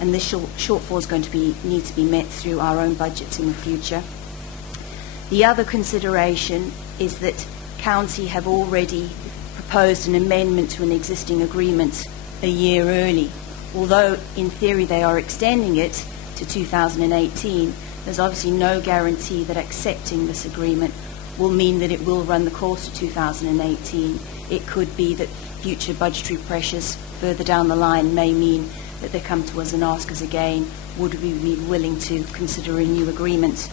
and this shortfall is going to need to be met through our own budgets in the future. The other consideration is that County have already proposed an amendment to an existing agreement a year early. Although in theory they are extending it to 2018, there's obviously no guarantee that accepting this agreement will mean that it will run the course of 2018. It could be that future budgetary pressures further down the line may mean that they come to us and ask us again, would we be willing to consider a new agreement?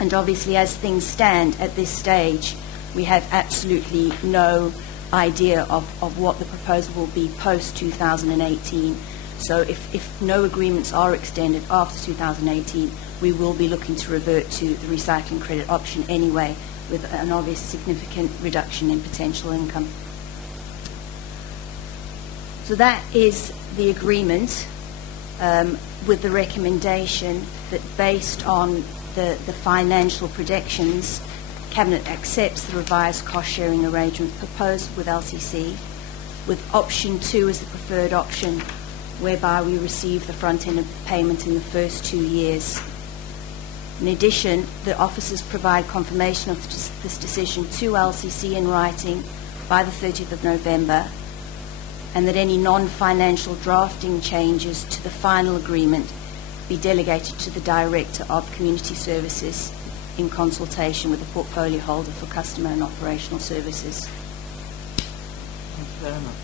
And obviously, as things stand at this stage, we have absolutely no idea of what the proposal will be post-2018. So if no agreements are extended after 2018, we will be looking to revert to the recycling credit option anyway, with an obvious significant reduction in potential income. So that is the agreement, with the recommendation that based on the financial projections, Cabinet accepts the revised cost-sharing arrangement proposed with LCC, with option 2 as the preferred option, whereby we receive the front-end payment in the first 2 years. In addition, the officers provide confirmation of this decision to LCC in writing by the 30th of November, and that any non-financial drafting changes to the final agreement be delegated to the Director of Community Services in consultation with the portfolio holder for customer and operational services. Thank you very much.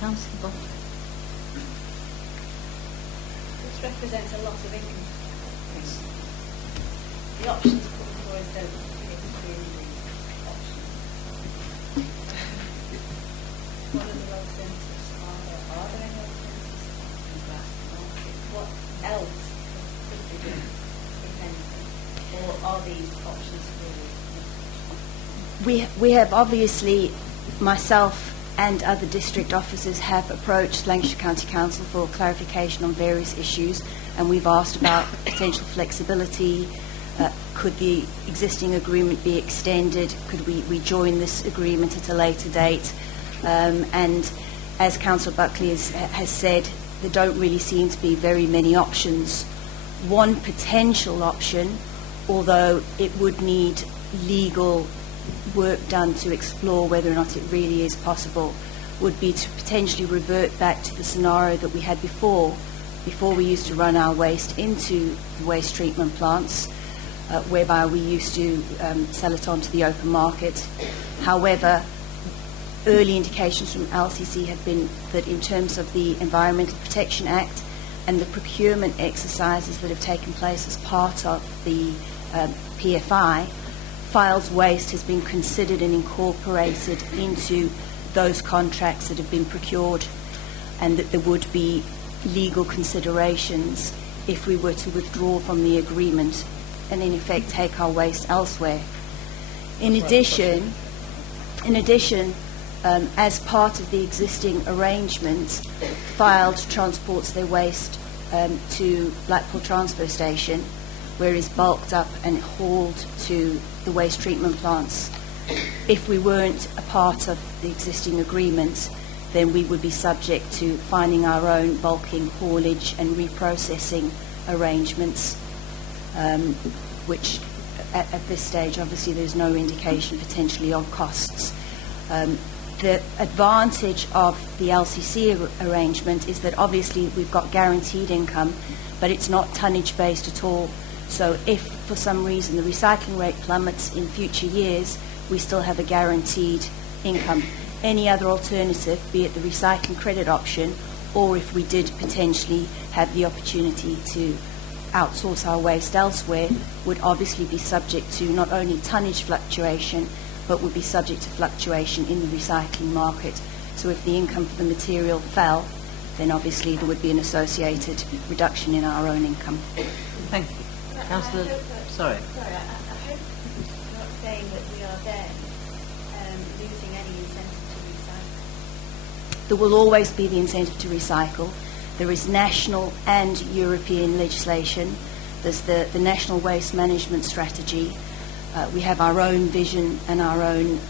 Councillor Butler. This represents a lot of income. Yes. The options put forward is don't really options. What are the alternatives? Are there any alternatives? What else could be done, if anything? Or are these options really? We have obviously, myself and other district officers have approached Lancashire County Council for clarification on various issues, and we've asked about potential flexibility. Could the existing agreement be extended? Could we join this agreement at a later date? And as Councillor Buckley has said, there don't really seem to be very many options. One potential option, although it would need legal work done to explore whether or not it really is possible, would be to potentially revert back to the scenario that we had before we used to run our waste into the waste treatment plants, whereby we used to sell it onto the open market. However, early indications from LCC have been that in terms of the Environmental Protection Act and the procurement exercises that have taken place as part of the PFI, Fylde's waste has been considered and incorporated into those contracts that have been procured, and that there would be legal considerations if we were to withdraw from the agreement and in effect take our waste elsewhere. In addition, as part of the existing arrangement, Fylde transports their waste to Blackpool Transfer Station, where it is bulked up and hauled to the waste treatment plants. If we weren't a part of the existing agreement, then we would be subject to finding our own bulking, haulage and reprocessing arrangements, which at this stage obviously there's no indication potentially of costs. The advantage of the LCC arrangement is that obviously we've got guaranteed income, but it's not tonnage based at all. So if for some reason the recycling rate plummets in future years, we still have a guaranteed income. Any other alternative, be it the recycling credit option, or if we did potentially have the opportunity to outsource our waste elsewhere, would obviously be subject to not only tonnage fluctuation, but would be subject to fluctuation in the recycling market. So if the income for the material fell, then obviously there would be an associated reduction in our own income. Thank you. Councillor, sorry. I hope you're not saying that we are then losing any incentive to recycle. There will always be the incentive to recycle. There is national and European legislation. There's the National Waste Management Strategy. We have our own vision and our own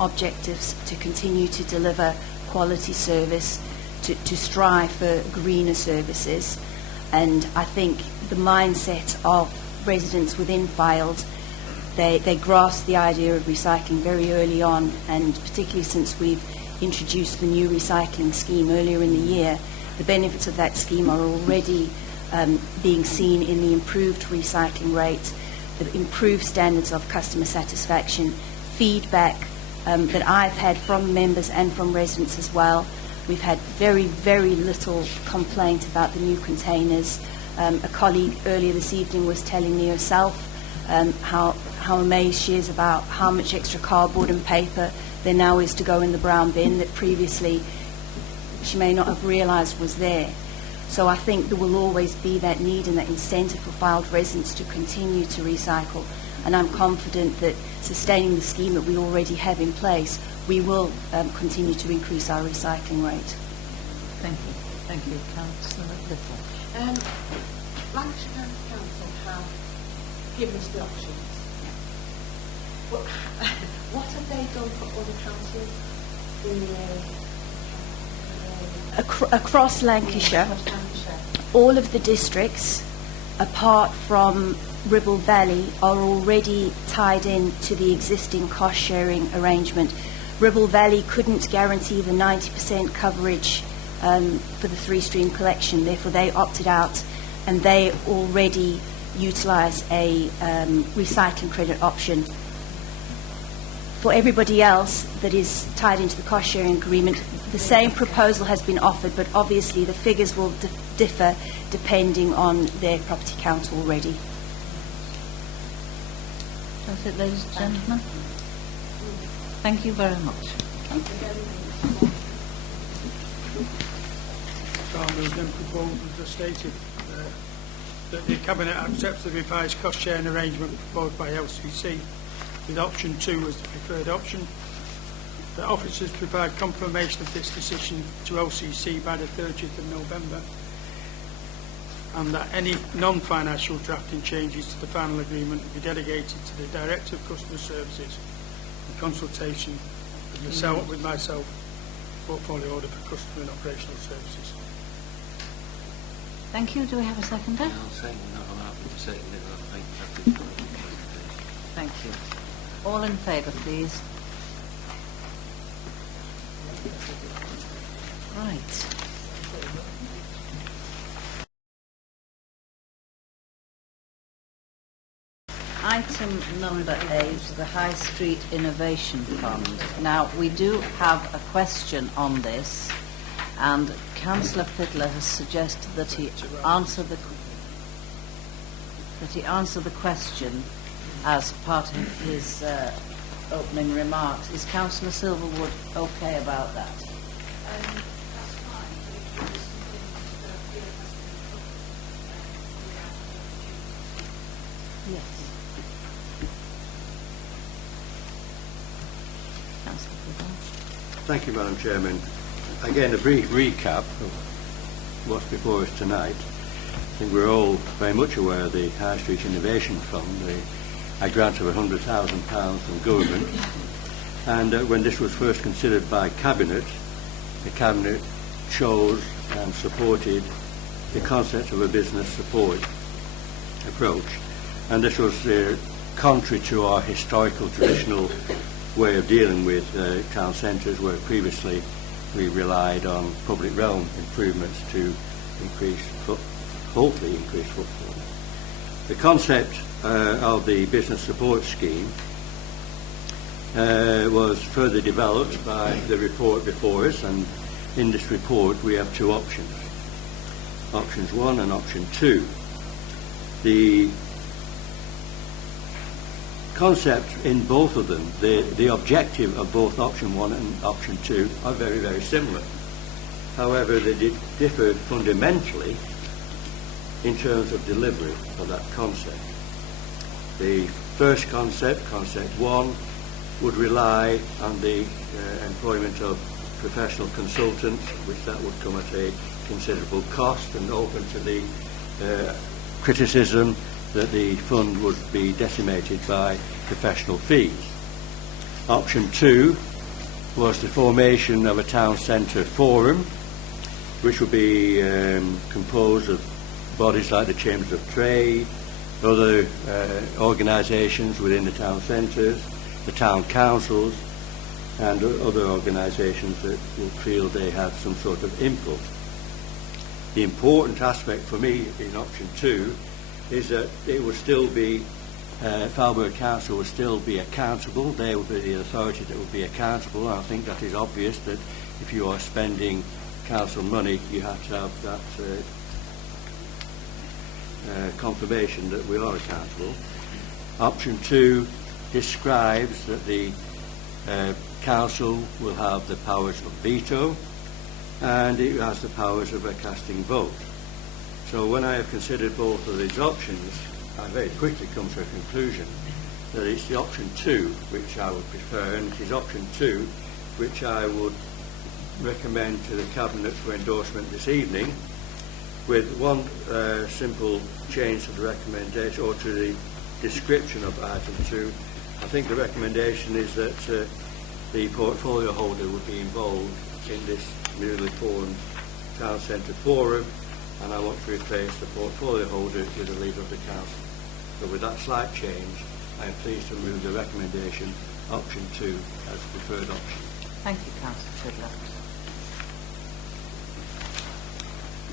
objectives to continue to deliver quality service, to strive for greener services. And I think the mindset of residents within Fylde. They grasped the idea of recycling very early on, and particularly since we've introduced the new recycling scheme earlier in the year, the benefits of that scheme are already being seen in the improved recycling rate, the improved standards of customer satisfaction, feedback that I've had from members and from residents as well. We've had very, very little complaint about the new containers. A colleague earlier this evening was telling me herself how amazed she is about how much extra cardboard and paper there now is to go in the brown bin that previously she may not have realised was there. So I think there will always be that need and that incentive for Fylde residents to continue to recycle, and I'm confident that sustaining the scheme that we already have in place, we will continue to increase our recycling rate. Thank you. Thank you, Councillor Little. Lancashire County Council have given us the options. But what have they done for other councils in the area? Across Lancashire, all of the districts, apart from Ribble Valley, are already tied in to the existing cost-sharing arrangement. Ribble Valley couldn't guarantee the 90% coverage for the three-stream collection, therefore they opted out, and they already utilise a recycling credit option. For everybody else that is tied into the cost-sharing agreement, the same proposal has been offered, but obviously the figures will differ depending on their property count already. That's it, ladies and gentlemen. Thank you very much. So I move then proposals as stated that the Cabinet accepts the revised cost-sharing arrangement proposed by LCC, with option 2 as the preferred option. The officers provide confirmation of this decision to LCC by the 30th of November, and that any non-financial drafting changes to the final agreement will be delegated to the Director of Customer Services in consultation with myself, Portfolio Order for Customer and Operational Services. Thank you. Do we have a seconder? Yeah, I'll second that. I'm happy to second it. I think that's Thank you. All in favour, please. Right. Item number 8, the High Street Innovation Fund. Now, we do have a question on this, and Councillor Fydler has suggested that he answer the question as part of his opening remarks. Is Councillor Silverwood okay about that? Yes. Councillor Fydler. Thank you, Madam Chairman. Again, a brief recap of what's before us tonight. I think we're all very much aware of the High Street Innovation Fund, a grant of £100,000 from government. And when this was first considered by Cabinet, the Cabinet chose and supported the concept of a business support approach. And this was contrary to our historical, traditional way of dealing with town centres, where previously we relied on public realm improvements to hopefully increase footfall. The concept of the business support scheme was further developed by the report before us, and in this report we have two options. Options 1 and option 2. The concept in both of them, the objective of both option 1 and option 2 are very, very similar. However, they differ fundamentally in terms of delivery of that concept. The first concept, concept 1, would rely on the employment of professional consultants, which that would come at a considerable cost and open to the criticism that the fund would be decimated by professional fees. Option 2 was the formation of a town centre forum, which would be composed of bodies like the Chambers of Trade, other organisations within the town centres, the town councils, and other organisations that will feel they have some sort of input. The important aspect for me in option 2 is that it will still be, Fylde Council will still be accountable. They will be the authority that will be accountable. I think that is obvious that if you are spending council money, you have to have that confirmation that we are accountable. Option 2 describes that the council will have the powers of veto, and it has the powers of a casting vote. So when I have considered both of these options, I very quickly come to a conclusion that it's the option 2 which I would prefer, and it is option 2 which I would recommend to the Cabinet for endorsement this evening, with one simple change to the recommendation, or to the description of item 2. I think the recommendation is that the portfolio holder would be involved in this newly formed town centre forum, and I want to replace the portfolio holder with the leader of the council. So with that slight change, I am pleased to move the recommendation option 2 as the preferred option. Thank you, Councillor Fiddler.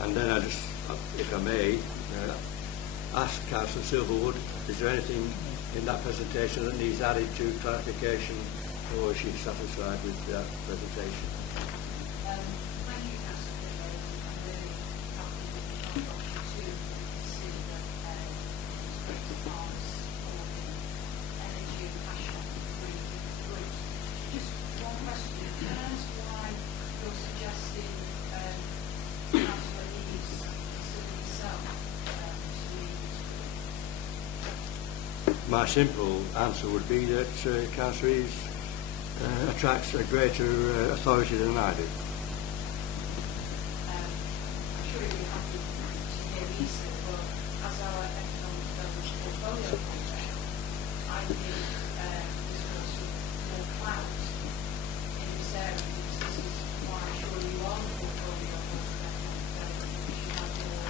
And then I just, if I may, ask Councillor Silverwood, is there anything in that presentation that needs added to clarification, or is she satisfied with that presentation? Thank you, Councillor Fiddler. I'm really happy with option 2. You can see that it's arms for the energy and passion for green. Just one question. Can I ask why you're suggesting Councillor Eves consider yourself to lead this group? My simple answer would be that Councillor Eves attracts a greater authority than I do. I'm sure you'll be happy to hear me say, but as our economic development portfolio manager, I think there's also more clout in this area, because this is why I'm sure you are the portfolio manager of economic development, because you have more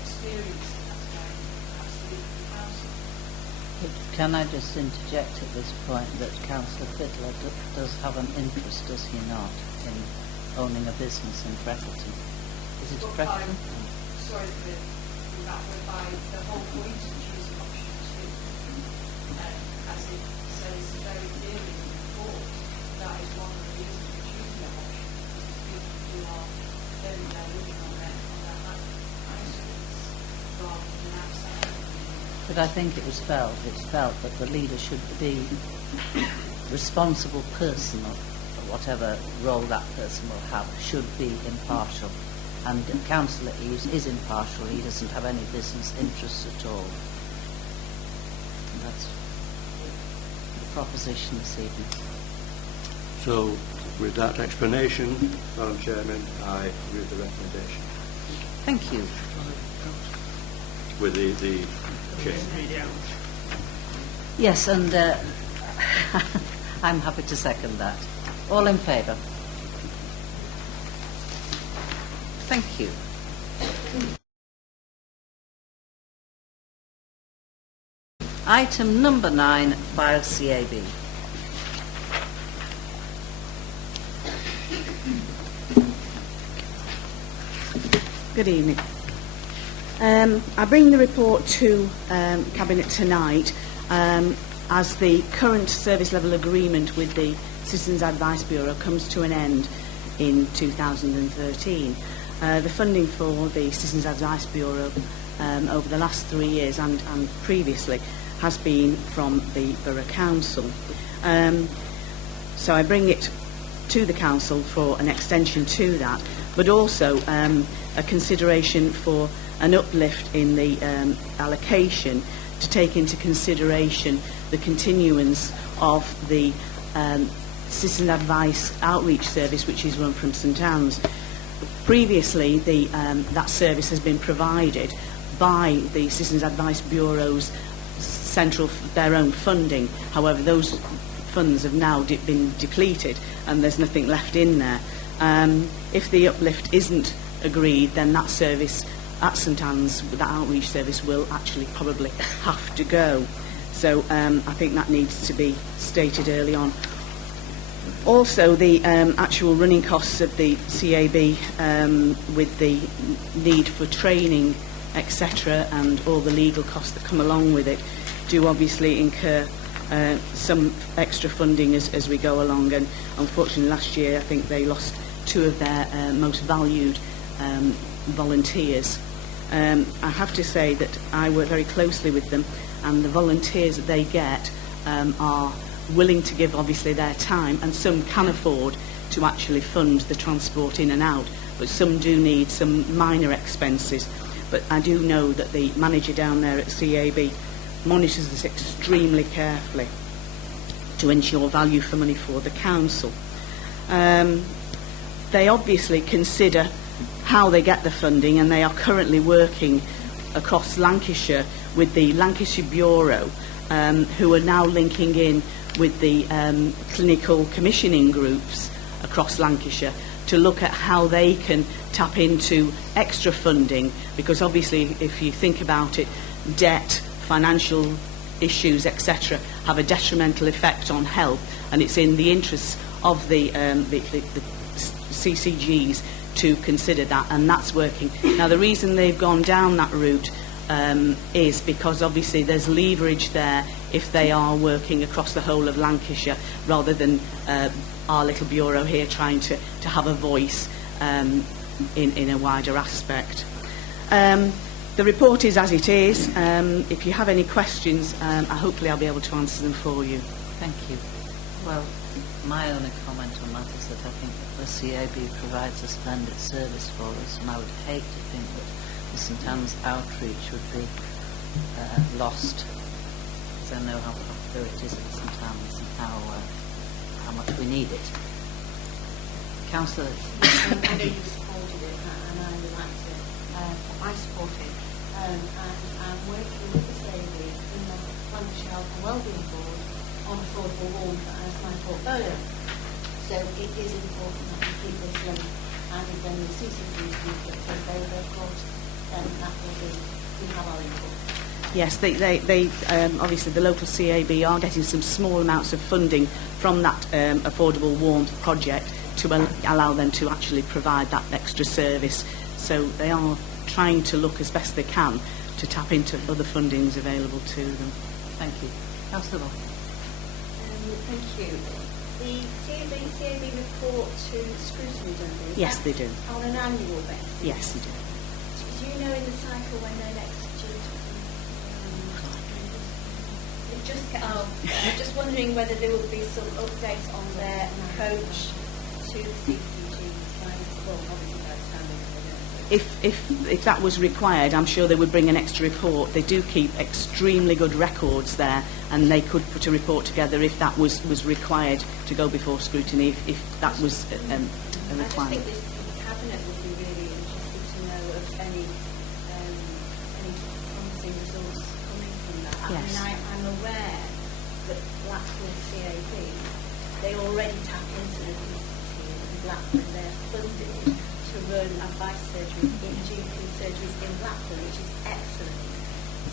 experience in that area, perhaps the leader of the council. Can I just interject at this point that Councillor Fiddler does have an interest, does he not, in owning a business in Freckleton? Is it Freckleton? Sorry for that, whereby the whole point of choosing option 2, as it says very clearly in the report, that is one of the reasons for choosing that option, because people who are very well living on their high streets rather than outside. But I think it's felt that the leader should be responsible person, or whatever role that person will have, should be impartial. And Councillor Eves is impartial. He doesn't have any business interests at all. And that's the proposition this evening. So with that explanation, Madam Chairman, I move the recommendation. Thank you. With the change. Yes, and I'm happy to second that. All in favour? Thank you. Item number 9, File CAB. Good evening. I bring the report to Cabinet tonight as the current service level agreement with the Citizens Advice Bureau comes to an end in 2013. The funding for the Citizens Advice Bureau over the last 3 years and previously has been from the Borough Council. So I bring it to the Council for an extension to that, but also a consideration for an uplift in the allocation to take into consideration the continuance of the Citizen Advice Outreach Service, which is run from St Anne's. Previously, that service has been provided by the Citizens Advice Bureau's their own funding. However, those funds have now been depleted and there's nothing left in there. If the uplift isn't agreed, then that service at St Anne's, that outreach service will actually probably have to go. So I think that needs to be stated early on. Also, the actual running costs of the CAB with the need for training, etc., and all the legal costs that come along with it, do obviously incur some extra funding as we go along. And unfortunately, last year, I think they lost 2 of their most valued volunteers. I have to say that I work very closely with them, and the volunteers that they get are willing to give obviously their time, and some can afford to actually fund the transport in and out, but some do need some minor expenses. But I do know that the manager down there at CAB monitors this extremely carefully to ensure value for money for the council. They obviously consider how they get the funding, and they are currently working across Lancashire with the Lancashire Bureau, who are now linking in with the clinical commissioning groups across Lancashire to look at how they can tap into extra funding, because obviously if you think about it, debt, financial issues, etc., have a detrimental effect on health, and it's in the interests of the CCGs to consider that, and that's working. Now, the reason they've gone down that route is because obviously there's leverage there if they are working across the whole of Lancashire, rather than our little bureau here trying to have a voice in a wider aspect. The report is as it is. If you have any questions, hopefully I'll be able to answer them for you. Thank you. Well, my only comment on that is that I think that the CAB provides a splendid service for us, and I would hate to think that the St Anne's outreach would be lost, because I know how popular it is at St Anne's and how much we need it. Councillor. I know you supported it, and I would like to. I support it, and I'm working with the CAB in the Lancashire Health and Wellbeing Board on affordable warmth as my portfolio. So it is important that we keep this link, and if then the CCGs take over, of course, then that will be, we have our input. Yes, they obviously the local CAB are getting some small amounts of funding from that affordable warmth project to allow them to actually provide that extra service. So they are trying to look as best they can to tap into other fundings available to them. Thank you. Councillor Moore. Thank you. The CAB report to Scrutiny, don't they? Yes, they do. On an annual basis? Yes, they do. Do you know in the cycle when they're next due to I'm just wondering whether there will be some updates on their approach to the CCG. Well, obviously by the time if that was required, I'm sure they would bring an extra report. They do keep extremely good records there, and they could put a report together if that was required to go before scrutiny, if that was a requirement. I just think the Cabinet would be really interested to know of any promising results coming from that. Yes. I mean, I'm aware that Blackpool CAB, they already tap into the DCT in Blackpool. They're funded to run advice surgeries in GP surgeries in Blackpool, which is excellent.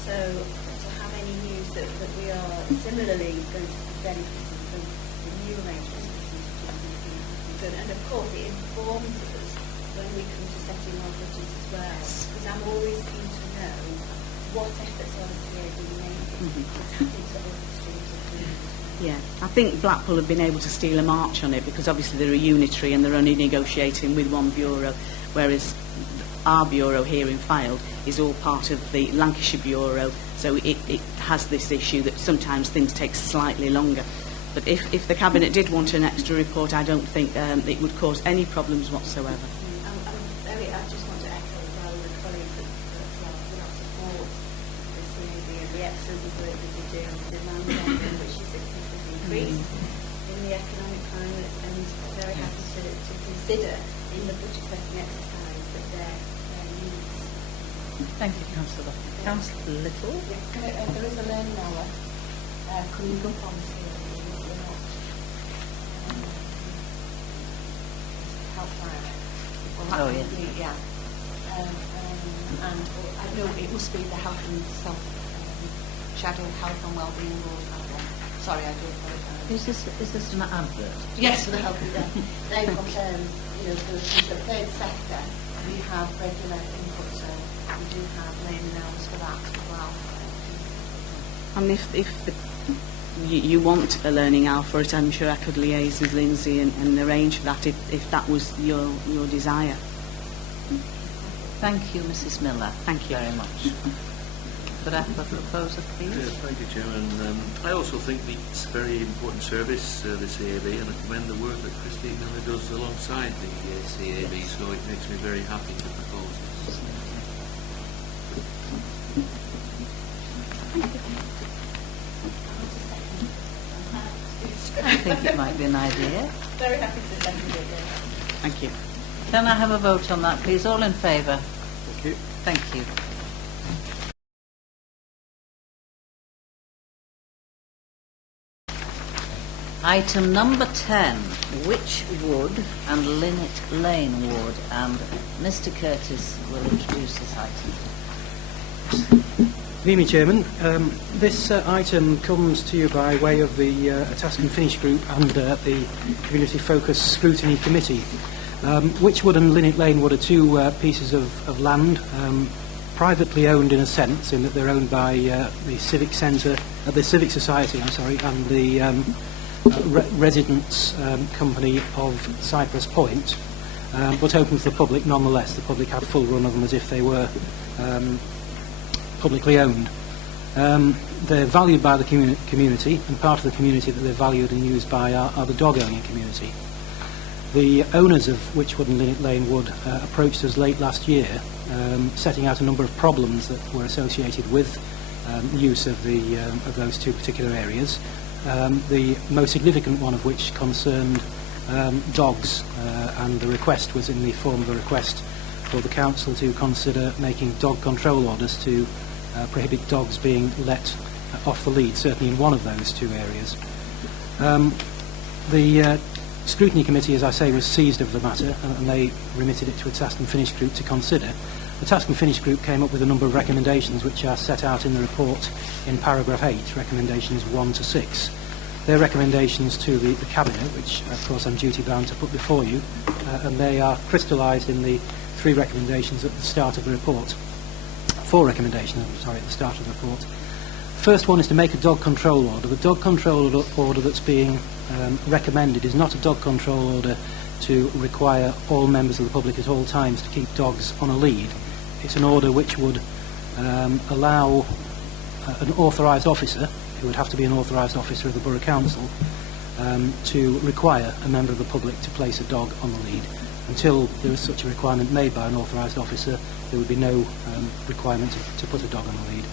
So to have any news that we are similarly going to be benefiting from the new arrangements with CCG would be good. And of course it informs us when we come to setting our budget as well, because I'm always keen to know what efforts are the CAB making to tap into other streams of funding. Yeah, I think Blackpool have been able to steal a march on it, because obviously they're a unitary and they're only negotiating with one bureau, whereas our bureau here in Fylde is all part of the Lancashire Bureau, so it has this issue that sometimes things take slightly longer. But if the Cabinet did want an extra report, I don't think it would cause any problems whatsoever. I just want to echo as well the colleagues that support the CAB and the excellent work that they do on the demand on them, which is significantly increased in the economic climate, and very happy to consider in the budget setting exercise that their needs. Thank you, Councillor. Councillor Little. There is a learning hour coming up on the CAB. Helpline. Oh, yeah. and I know it must be the health and shadow health and wellbeing board. Sorry, I do apologise. Is this an advert? Yes, for the health. Yeah. They've got the third sector. We have regular input, so we do have naming hours for that as well. And you want a learning hour for it, I'm sure I could liaise with Lindsay and arrange for that if that was your desire. Thank you, Mrs. Miller. Thank you very much. Could I have a proposer, please? Thank you, Chairman. I also think it's a very important service, the CAB, and I commend the work that Christine Miller does alongside the CAB, so it makes me very happy to propose this. I think it might be an idea. Very happy to second it. Thank you. Can I have a vote on that, please? All in favour? Thank you. Thank you. Item number 10, Witchwood and Linnet Lane Ward, and Mr. Curtis will introduce this item. Good evening, Chairman. This item comes to you by way of the Task and Finish Group and the Community Focus Scrutiny Committee. Witchwood and Linnet Lane Wood are two pieces of land, privately owned in a sense, in that they're owned by the Civic Centre, the Civic Society, and the residents company of Cypress Point, but open to the public nonetheless. The public have full run of them as if they were publicly owned. They're valued by the community, and part of the community that they're valued and used by are the dog owning community. The owners of Witchwood and Linnet Lane Wood approached us late last year, setting out a number of problems that were associated with use of those two particular areas. The most significant one of which concerned dogs, and the request was in the form of a request for the council to consider making dog control orders to prohibit dogs being let off the lead, certainly in one of those two areas. The Scrutiny Committee, as I say, was seized of the matter, and they remitted it to a Task and Finish Group to consider. The Task and Finish Group came up with a number of recommendations which are set out in the report in paragraph 8, recommendations 1 to 6. They're recommendations to the Cabinet, which of course I'm duty bound to put before you, and they are crystallised in the 3 recommendations at the start of the report. 4 recommendations, at the start of the report. First one is to make a dog control order. The dog control order that's being recommended is not a dog control order to require all members of the public at all times to keep dogs on a lead. It's an order which would allow an authorised officer, who would have to be an authorised officer of the Borough Council, to require a member of the public to place a dog on the lead. Until there is such a requirement made by an authorised officer, there would be no requirement to put a dog on the lead.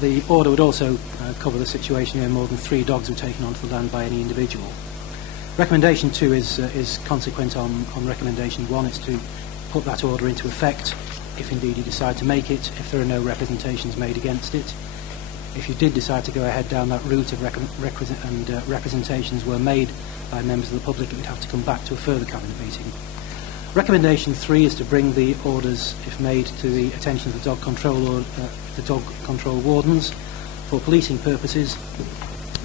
The order would also cover the situation where more than 3 dogs were taken onto the land by any individual. Recommendation 2 is consequent on recommendation 1. It's to put that order into effect if indeed you decide to make it, if there are no representations made against it. If you did decide to go ahead down that route of representations were made by members of the public, it would have to come back to a further Cabinet meeting. Recommendation 3 is to bring the orders, if made, to the attention of the dog control wardens for policing purposes.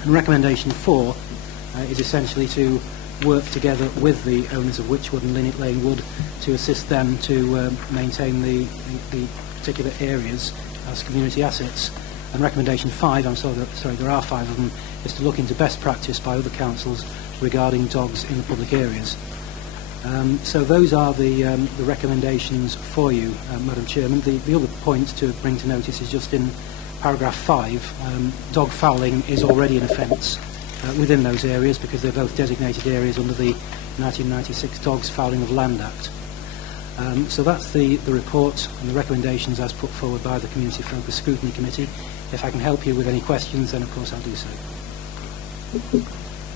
And recommendation 4 is essentially to work together with the owners of Witchwood and Linnet Lane Wood to assist them to maintain the particular areas as community assets. And recommendation 5, sorry, there are 5 of them, is to look into best practice by other councils regarding dogs in the public areas. So those are the recommendations for you, Madam Chairman. The other point to bring to notice is just in paragraph 5, dog fouling is already an offence within those areas because they're both designated areas under the 1996 Dogs Fouling of Land Act. So that's the report and the recommendations as put forward by the Community Focus Scrutiny Committee. If I can help you with any questions, then of course I'll do so.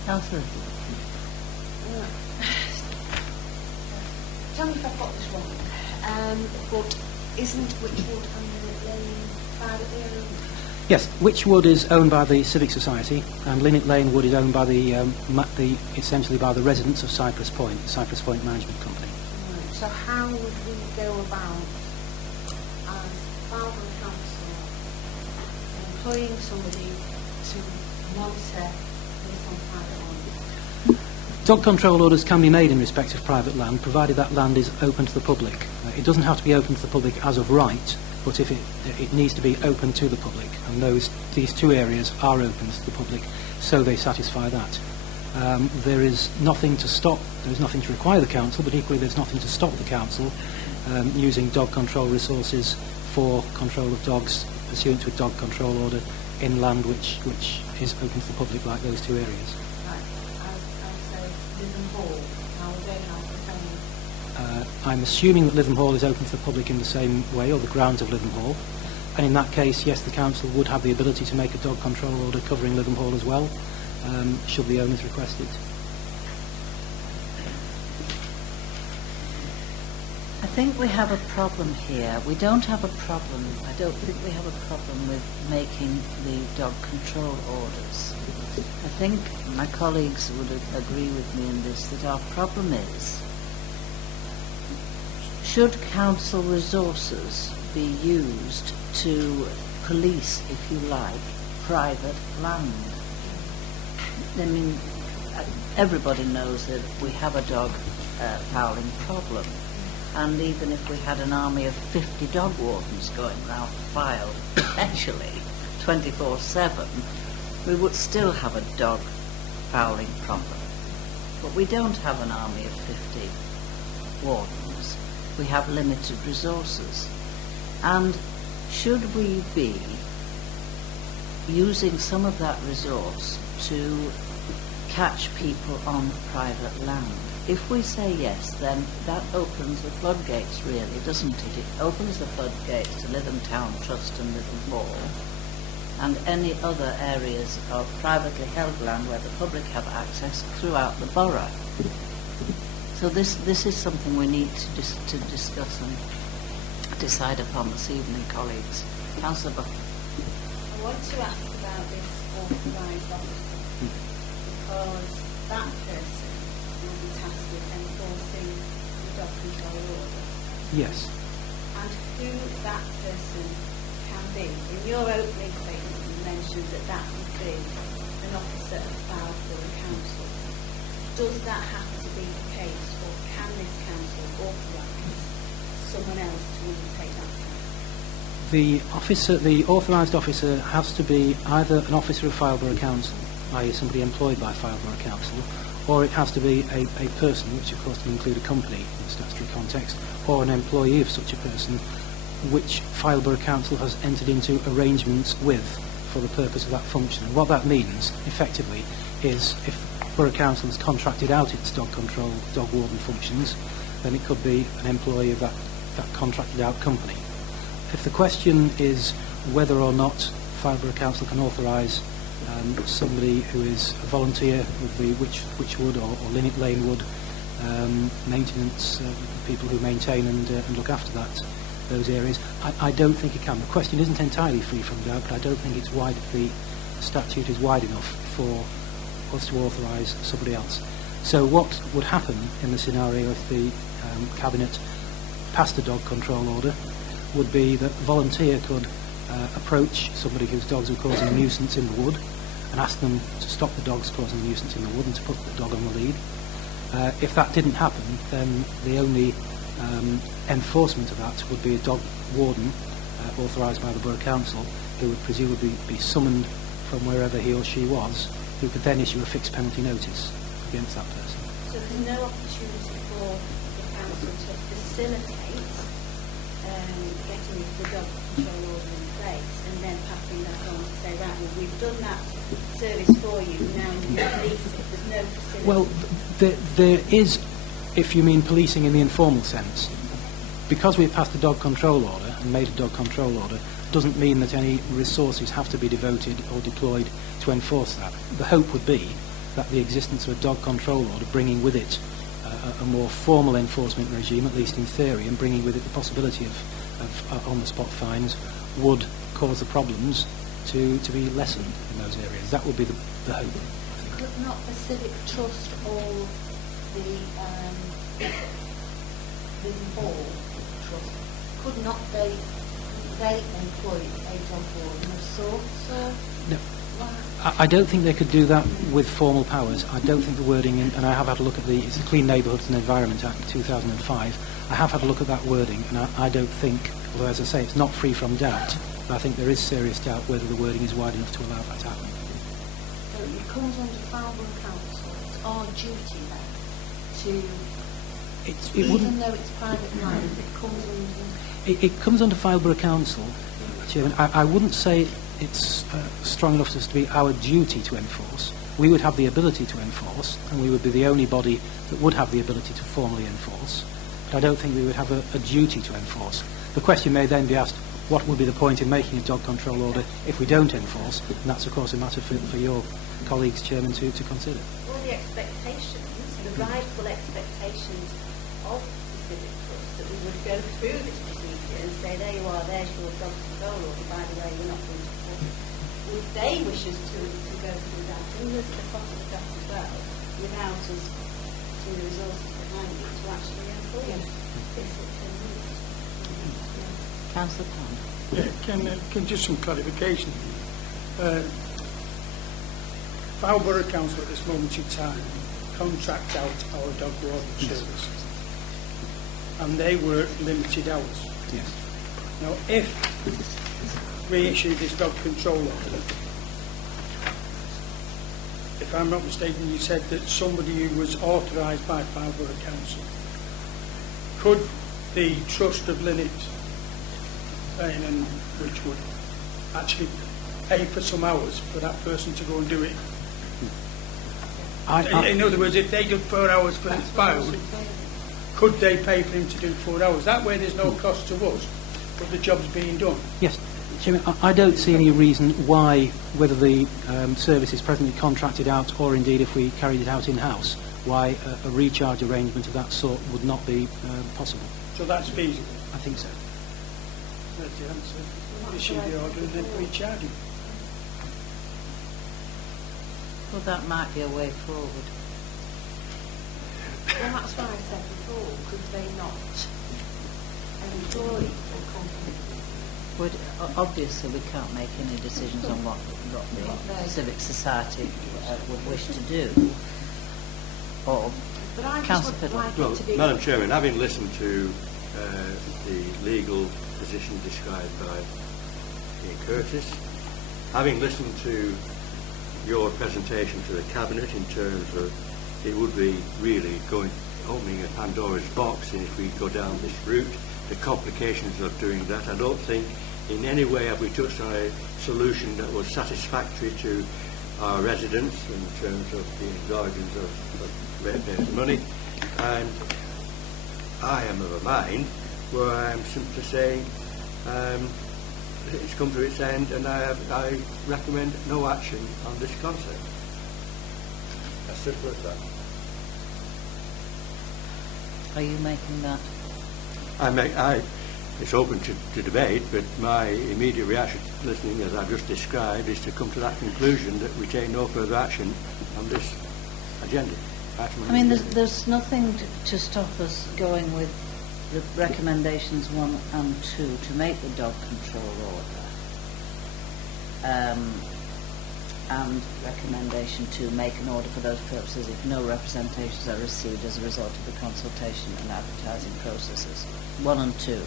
Councillor. Tell me if I've got this wrong, but isn't Witchwood and Linnet Lane privately owned? Yes, Witchwood is owned by the Civic Society, and Linnet Lane Wood is owned by essentially by the residents of Cypress Point Management Company. Right. So how would we go about, as Fylde Council, employing somebody to monitor this on private land? Dog control orders can be made in respect of private land, provided that land is open to the public. It doesn't have to be open to the public as of right, but if it needs to be open to the public, and these two areas are open to the public, so they satisfy that. There is nothing to stop, there is nothing to require the council, but equally there's nothing to stop the council using dog control resources for control of dogs pursuant to a dog control order in land which is open to the public, like those two areas. I'm assuming that Lytham Hall is open to the public in the same way, or the grounds of Lytham Hall, and in that case, yes, the council would have the ability to make a dog control order covering Lytham Hall as well, should the owners request it. I think we have a problem here. We don't have a problem. I don't think we have a problem with making the dog control orders. I think my colleagues would agree with me in this, that our problem is, should council resources be used to police, if you like, private land? I mean, everybody knows that we have a dog fouling problem, and even if we had an army of 50 dog wardens going round Fylde, potentially 24/7, we would still have a dog fouling problem. But we don't have an army of 50 wardens. We have limited resources. And should we be using some of that resource to catch people on private land? If we say yes, then that opens the floodgates, really, doesn't it? It opens the floodgates to Lytham Town Trust and Lytham Hall, and any other areas of privately held land where the public have access throughout the borough. So this is something we need to discuss and decide upon this evening, colleagues. Councillor Buck. I want to ask about this authorised officer, because that person will be tasked with enforcing the dog control order. Yes. And who that person can be. In your opening statement, you mentioned that would be an officer of Fylde Council. Does that have to be the case, or can this council authorise someone else to undertake that task? The authorised officer has to be either an officer of Fylde Council, i.e. somebody employed by Fylde Council, or it has to be a person, which of course can include a company in the statutory context, or an employee of such a person, which Fylde Council has entered into arrangements with for the purpose of that function. And what that means, effectively, is if Borough Council has contracted out its dog control, dog warden functions, then it could be an employee of that contracted out company. If the question is whether or not Fylde Council can authorise somebody who is a volunteer with the Witchwood or Linnet Lane Wood maintenance, people who maintain and look after those areas, I don't think it can. The question isn't entirely free from doubt, but I don't think it's wide. The statute is wide enough for us to authorise somebody else. So what would happen in the scenario if the Cabinet passed a dog control order would be that a volunteer could approach somebody whose dogs were causing a nuisance in the wood and ask them to stop the dogs causing a nuisance in the wood and to put the dog on the lead. If that didn't happen, then the only enforcement of that would be a dog warden authorised by the Borough Council, who would presumably be summoned from wherever he or she was, who could then issue a fixed penalty notice against that person. So there's no opportunity for the council to facilitate getting the dog control order in place and then passing that on to say, right, well, we've done that service for you, now you can police it. There's no facility. Well, there is, if you mean policing in the informal sense. Because we've passed a dog control order and made a dog control order, doesn't mean that any resources have to be devoted or deployed to enforce that. The hope would be that the existence of a dog control order, bringing with it a more formal enforcement regime, at least in theory, and bringing with it the possibility of on-the-spot fines, would cause the problems to be lessened in those areas. That would be the hope. Could not the Civic Trust or the Prison Hall Trust, could not they employ a dog warden of sorts? No. I don't think they could do that with formal powers. I don't think the wording, and I have had a look at it's the Clean Neighbourhoods and Environment Act 2005. I have had a look at that wording, and I don't think, although as I say, it's not free from doubt, but I think there is serious doubt whether the wording is wide enough to allow that to happen. So it comes under Fylde Council. It's our duty then to, even though it's private land, it comes under... It comes under Fylde Council, Chairman. I wouldn't say it's strong enough as to be our duty to enforce. We would have the ability to enforce, and we would be the only body that would have the ability to formally enforce. But I don't think we would have a duty to enforce. The question may then be asked, what would be the point in making a dog control order if we don't enforce? And that's, of course, a matter for your colleagues, Chairman, to consider. Well, the expectations, the rightful expectations of the Civic Trust, that we would go through this procedure and say, there you are, there's your dog control order, by the way, we're not going to enforce it. Would they wish us to go through that, and there's the cost of that as well, without us putting the resources behind it to actually employ this? Councillor Pond. Yeah, can just some clarification. Fylde Council at this moment in time contract out our dog warden service, and they work limited hours. Yes. Now, if we issue this dog control order, if I'm not mistaken, you said that somebody who was authorised by Fylde Council, could the Trust of Linnet and Witchwood actually pay for some hours for that person to go and do it? In other words, if they did 4 hours for Fylde, could they pay for him to do 4 hours? That way there's no cost to us, but the job's being done. Yes. Chairman, I don't see any reason why, whether the service is presently contracted out or indeed if we carried it out in-house, why a recharge arrangement of that sort would not be possible. So that's feasible? I think so. That's the answer. Issue the order and then recharge him. Well, that might be a way forward. Well, that's why I said before, could they not employ a company? Obviously, we can't make any decisions on what the civic society would wish to do. Or Councillor Fylde. Well, Madam Chairman, having listened to the legal position described by Ian Curtis, having listened to your presentation to the Cabinet in terms of it would be really opening a Pandora's box, and if we go down this route, the complications of doing that, I don't think in any way have we touched on a solution that was satisfactory to our residents in terms of the indulgence of ratepayers' money. And I am of a mind where I am simply saying it's come to its end, and I recommend no action on this concept. As simple as that. Are you making that? It's open to debate, but my immediate reaction, listening as I've just described, is to come to that conclusion that we take no further action on this agenda. I mean, there's nothing to stop us going with the recommendations 1 and 2 to make the dog control order, and recommendation 2, make an order for those purposes if no representations are received as a result of the consultation and advertising processes. 1 and 2.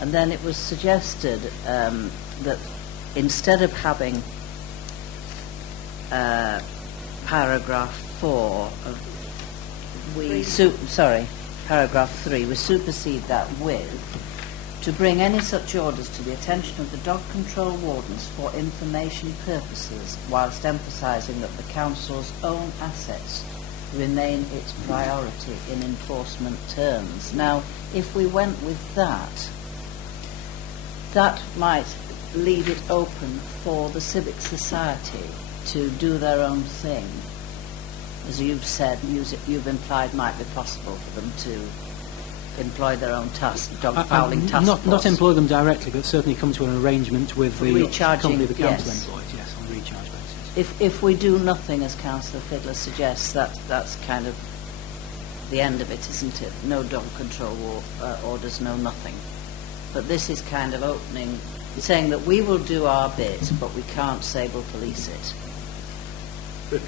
And then it was suggested that instead of having paragraph 4, paragraph 3, we supersede that with to bring any such orders to the attention of the dog control wardens for information purposes, whilst emphasising that the council's own assets remain its priority in enforcement terms. Now, if we went with that, that might leave it open for the civic society to do their own thing. As you've said, you've implied might be possible for them to employ their own dog fouling task force. Not employ them directly, but certainly come to an arrangement with the company the council employs, yes, on a recharge basis. If we do nothing, as Councillor Fylde suggests, that's kind of the end of it, isn't it? No dog control orders, no nothing. But this is kind of opening, saying that we will do our bit, but we can't say we'll police it. But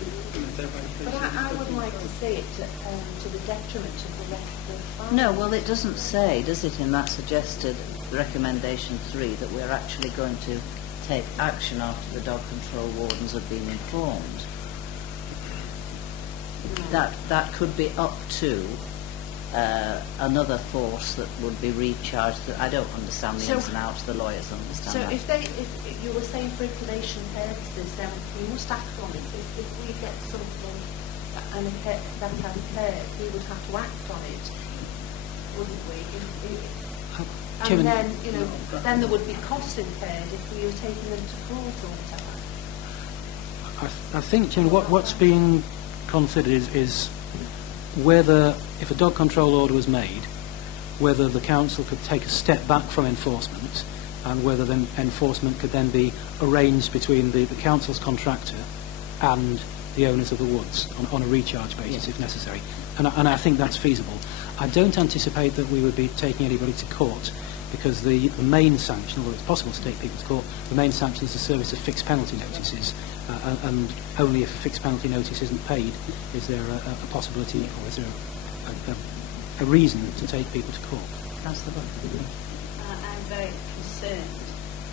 I would like to see it to the detriment of the rest of the farm. No, well, it doesn't say, does it, in that suggested recommendation 3, that we're actually going to take action after the dog control wardens have been informed. That could be up to another force that would be recharged. I don't understand the ins and outs. The lawyers understand that. So if you were saying for information purposes, then we must act on it. If we get something that has occurred, we would have to act on it, wouldn't we? And then, then there would be costs incurred if we were taking them to court or whatever. I think, Chairman, what's being considered is whether, if a dog control order was made, whether the council could take a step back from enforcement, and whether then enforcement could then be arranged between the council's contractor and the owners of the woods on a recharge basis, if necessary. And I think that's feasible. I don't anticipate that we would be taking anybody to court, because the main sanction, although it's possible to take people to court, the main sanction is the service of fixed penalty notices, and only if a fixed penalty notice isn't paid is there a possibility, or is there a reason to take people to court. Councillor Buckley. I'm very concerned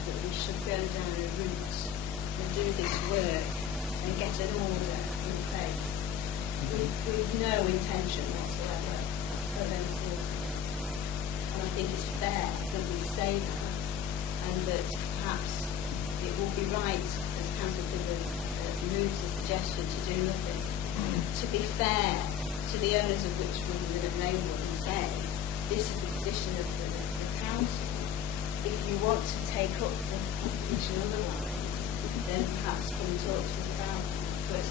that we should go down a route and do this work and get an order in place with no intention whatsoever of enforcement. And I think it's fair that we say that, and that perhaps it will be right, as Councillor Fylde moves the suggestion, to do nothing. To be fair to the owners of Witchwood and Linnet Lanewood, and say, this is the position of the council. If you want to take up the position otherwise, then perhaps come and talk to us about it. But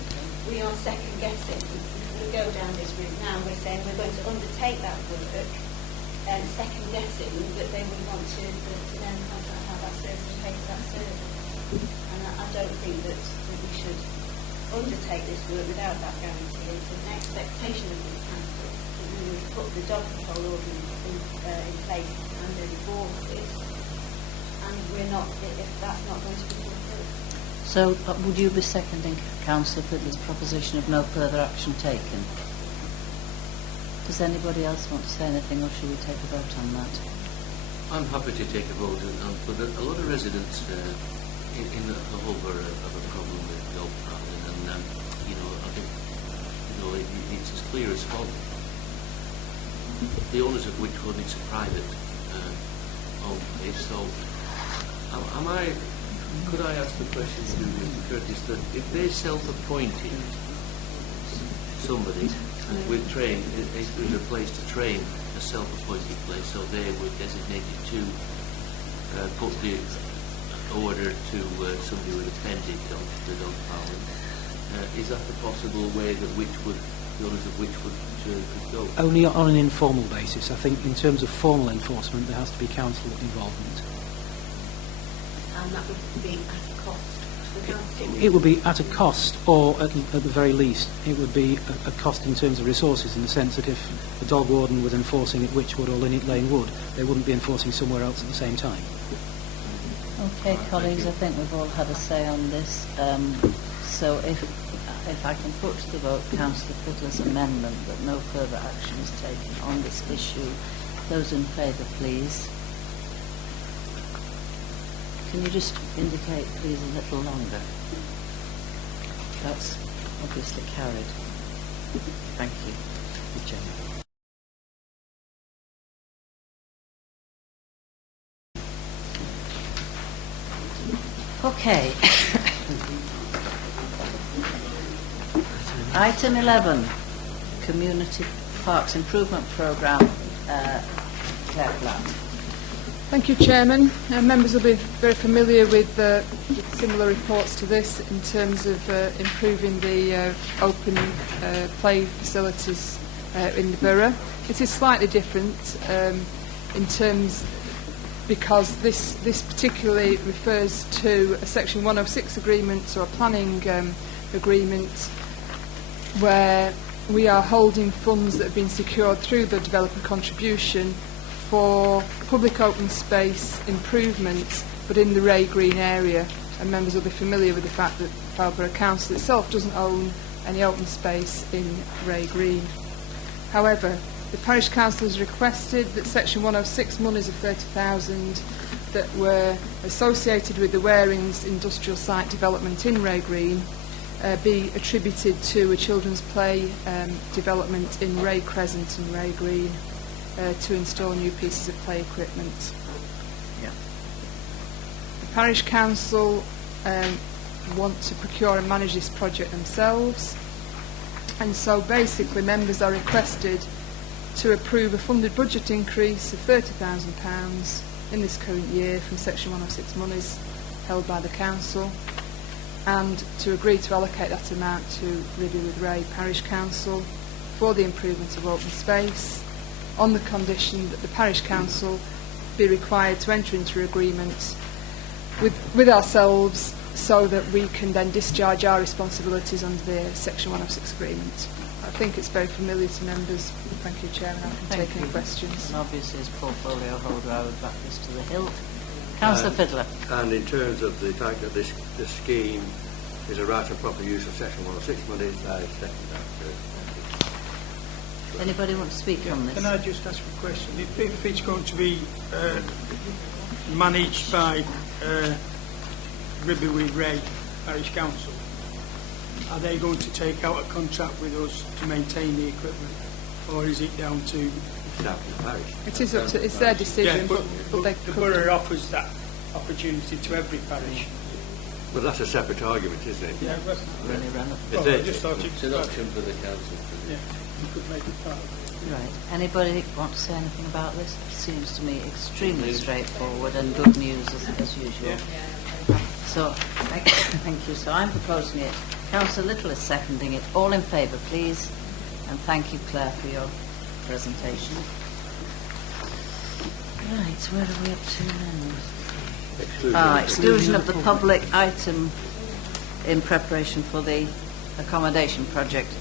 we are second guessing. We go down this route now, we're saying we're going to undertake that work, and second guessing that they would want to then contract out that service and pay for that service. And I don't think that we should undertake this work without that guarantee. It's an expectation of the council that we would put the dog control order in place and enforce it, and we're not, if that's not going to be fulfilled. So would you be seconding Councillor Fylde's proposition of no further action taken? Does anybody else want to say anything, or should we take a vote on that? I'm happy to take a vote, but a lot of residents in the whole borough have a problem with dog farming, and I think it's as clear as follows. The owners of Witchwood, it's a private owned place, so could I ask the question to Mr. Curtis, that if they self-appointed somebody with train, if there's a place to train, a self-appointed place, so they were designated to put the order to somebody who had attended the dog farming, is that a possible way that the owners of Witchwood could go? Only on an informal basis. I think in terms of formal enforcement there has to be council involvement. And that would be at a cost to the council? It would be at a cost, or at the very least it would be a cost in terms of resources, in the sense that if the dog warden was enforcing at Witchwood or Linnet Lanewood, they wouldn't be enforcing somewhere else at the same time. Okay, colleagues, I think we've all had a say on this. So if I can put to the vote Councillor Fylde's amendment that no further action is taken on this issue. Those in favour, please. Can you just indicate, please, a little longer? That's obviously carried. Thank you. Good job. Okay. Item 11, Community Parks Improvement Programme, Claire Black. Thank you, Chairman. Members will be very familiar with similar reports to this in terms of improving the open play facilities in the borough. It is slightly different in terms, because this particularly refers to a Section 106 agreement, or a planning agreement, where we are holding funds that have been secured through the developer contribution for public open space improvements, but in the Ray Green area. And members will be familiar with the fact that Fylde Borough Council itself doesn't own any open space in Ray Green. However, the Parish Council has requested that Section 106 monies of 30,000 that were associated with the Warings industrial site development in Ray Green be attributed to a children's play development in Ray Crescent and Ray Green to install new pieces of play equipment. Yeah. The Parish Council want to procure and manage this project themselves, and so basically members are requested to approve a funded budget increase of £30,000 in this current year from Section 106 monies held by the Council, and to agree to allocate that amount to Ribby with Ray Parish Council for the improvement of open space, on the condition that the Parish Council be required to enter into agreements with ourselves so that we can then discharge our responsibilities under the Section 106 agreement. I think it's very familiar to members. Thank you, Chairman. I can take any questions. And obviously, as portfolio holder, I would back this to the hilt. Councillor Fiddler. And in terms of the fact that this scheme is a right and proper use of Section 106 monies, I second that. Anybody want to speak on this? Can I just ask a question? If it's going to be managed by Ribby with Ray Parish Council, are they going to take out a contract with us to maintain the equipment, or is it down to... Down to the parish. It is up to, it's their decision, Yeah, but they the could... borough offers that opportunity to every parish. Well, that's a separate argument, isn't it? Yeah, but, Really relevant. well, I just thought It's an option for the council. Yeah, you could make it part of it. Right. Anybody want to say anything about this? It seems to me extremely straightforward and good news as usual. So, thank you. So I'm proposing it. Councillor Little is seconding it. All in favour, please. And thank you, Claire, for your presentation. Right, where are we up to now? Exclusion of the public item in preparation for the accommodation project.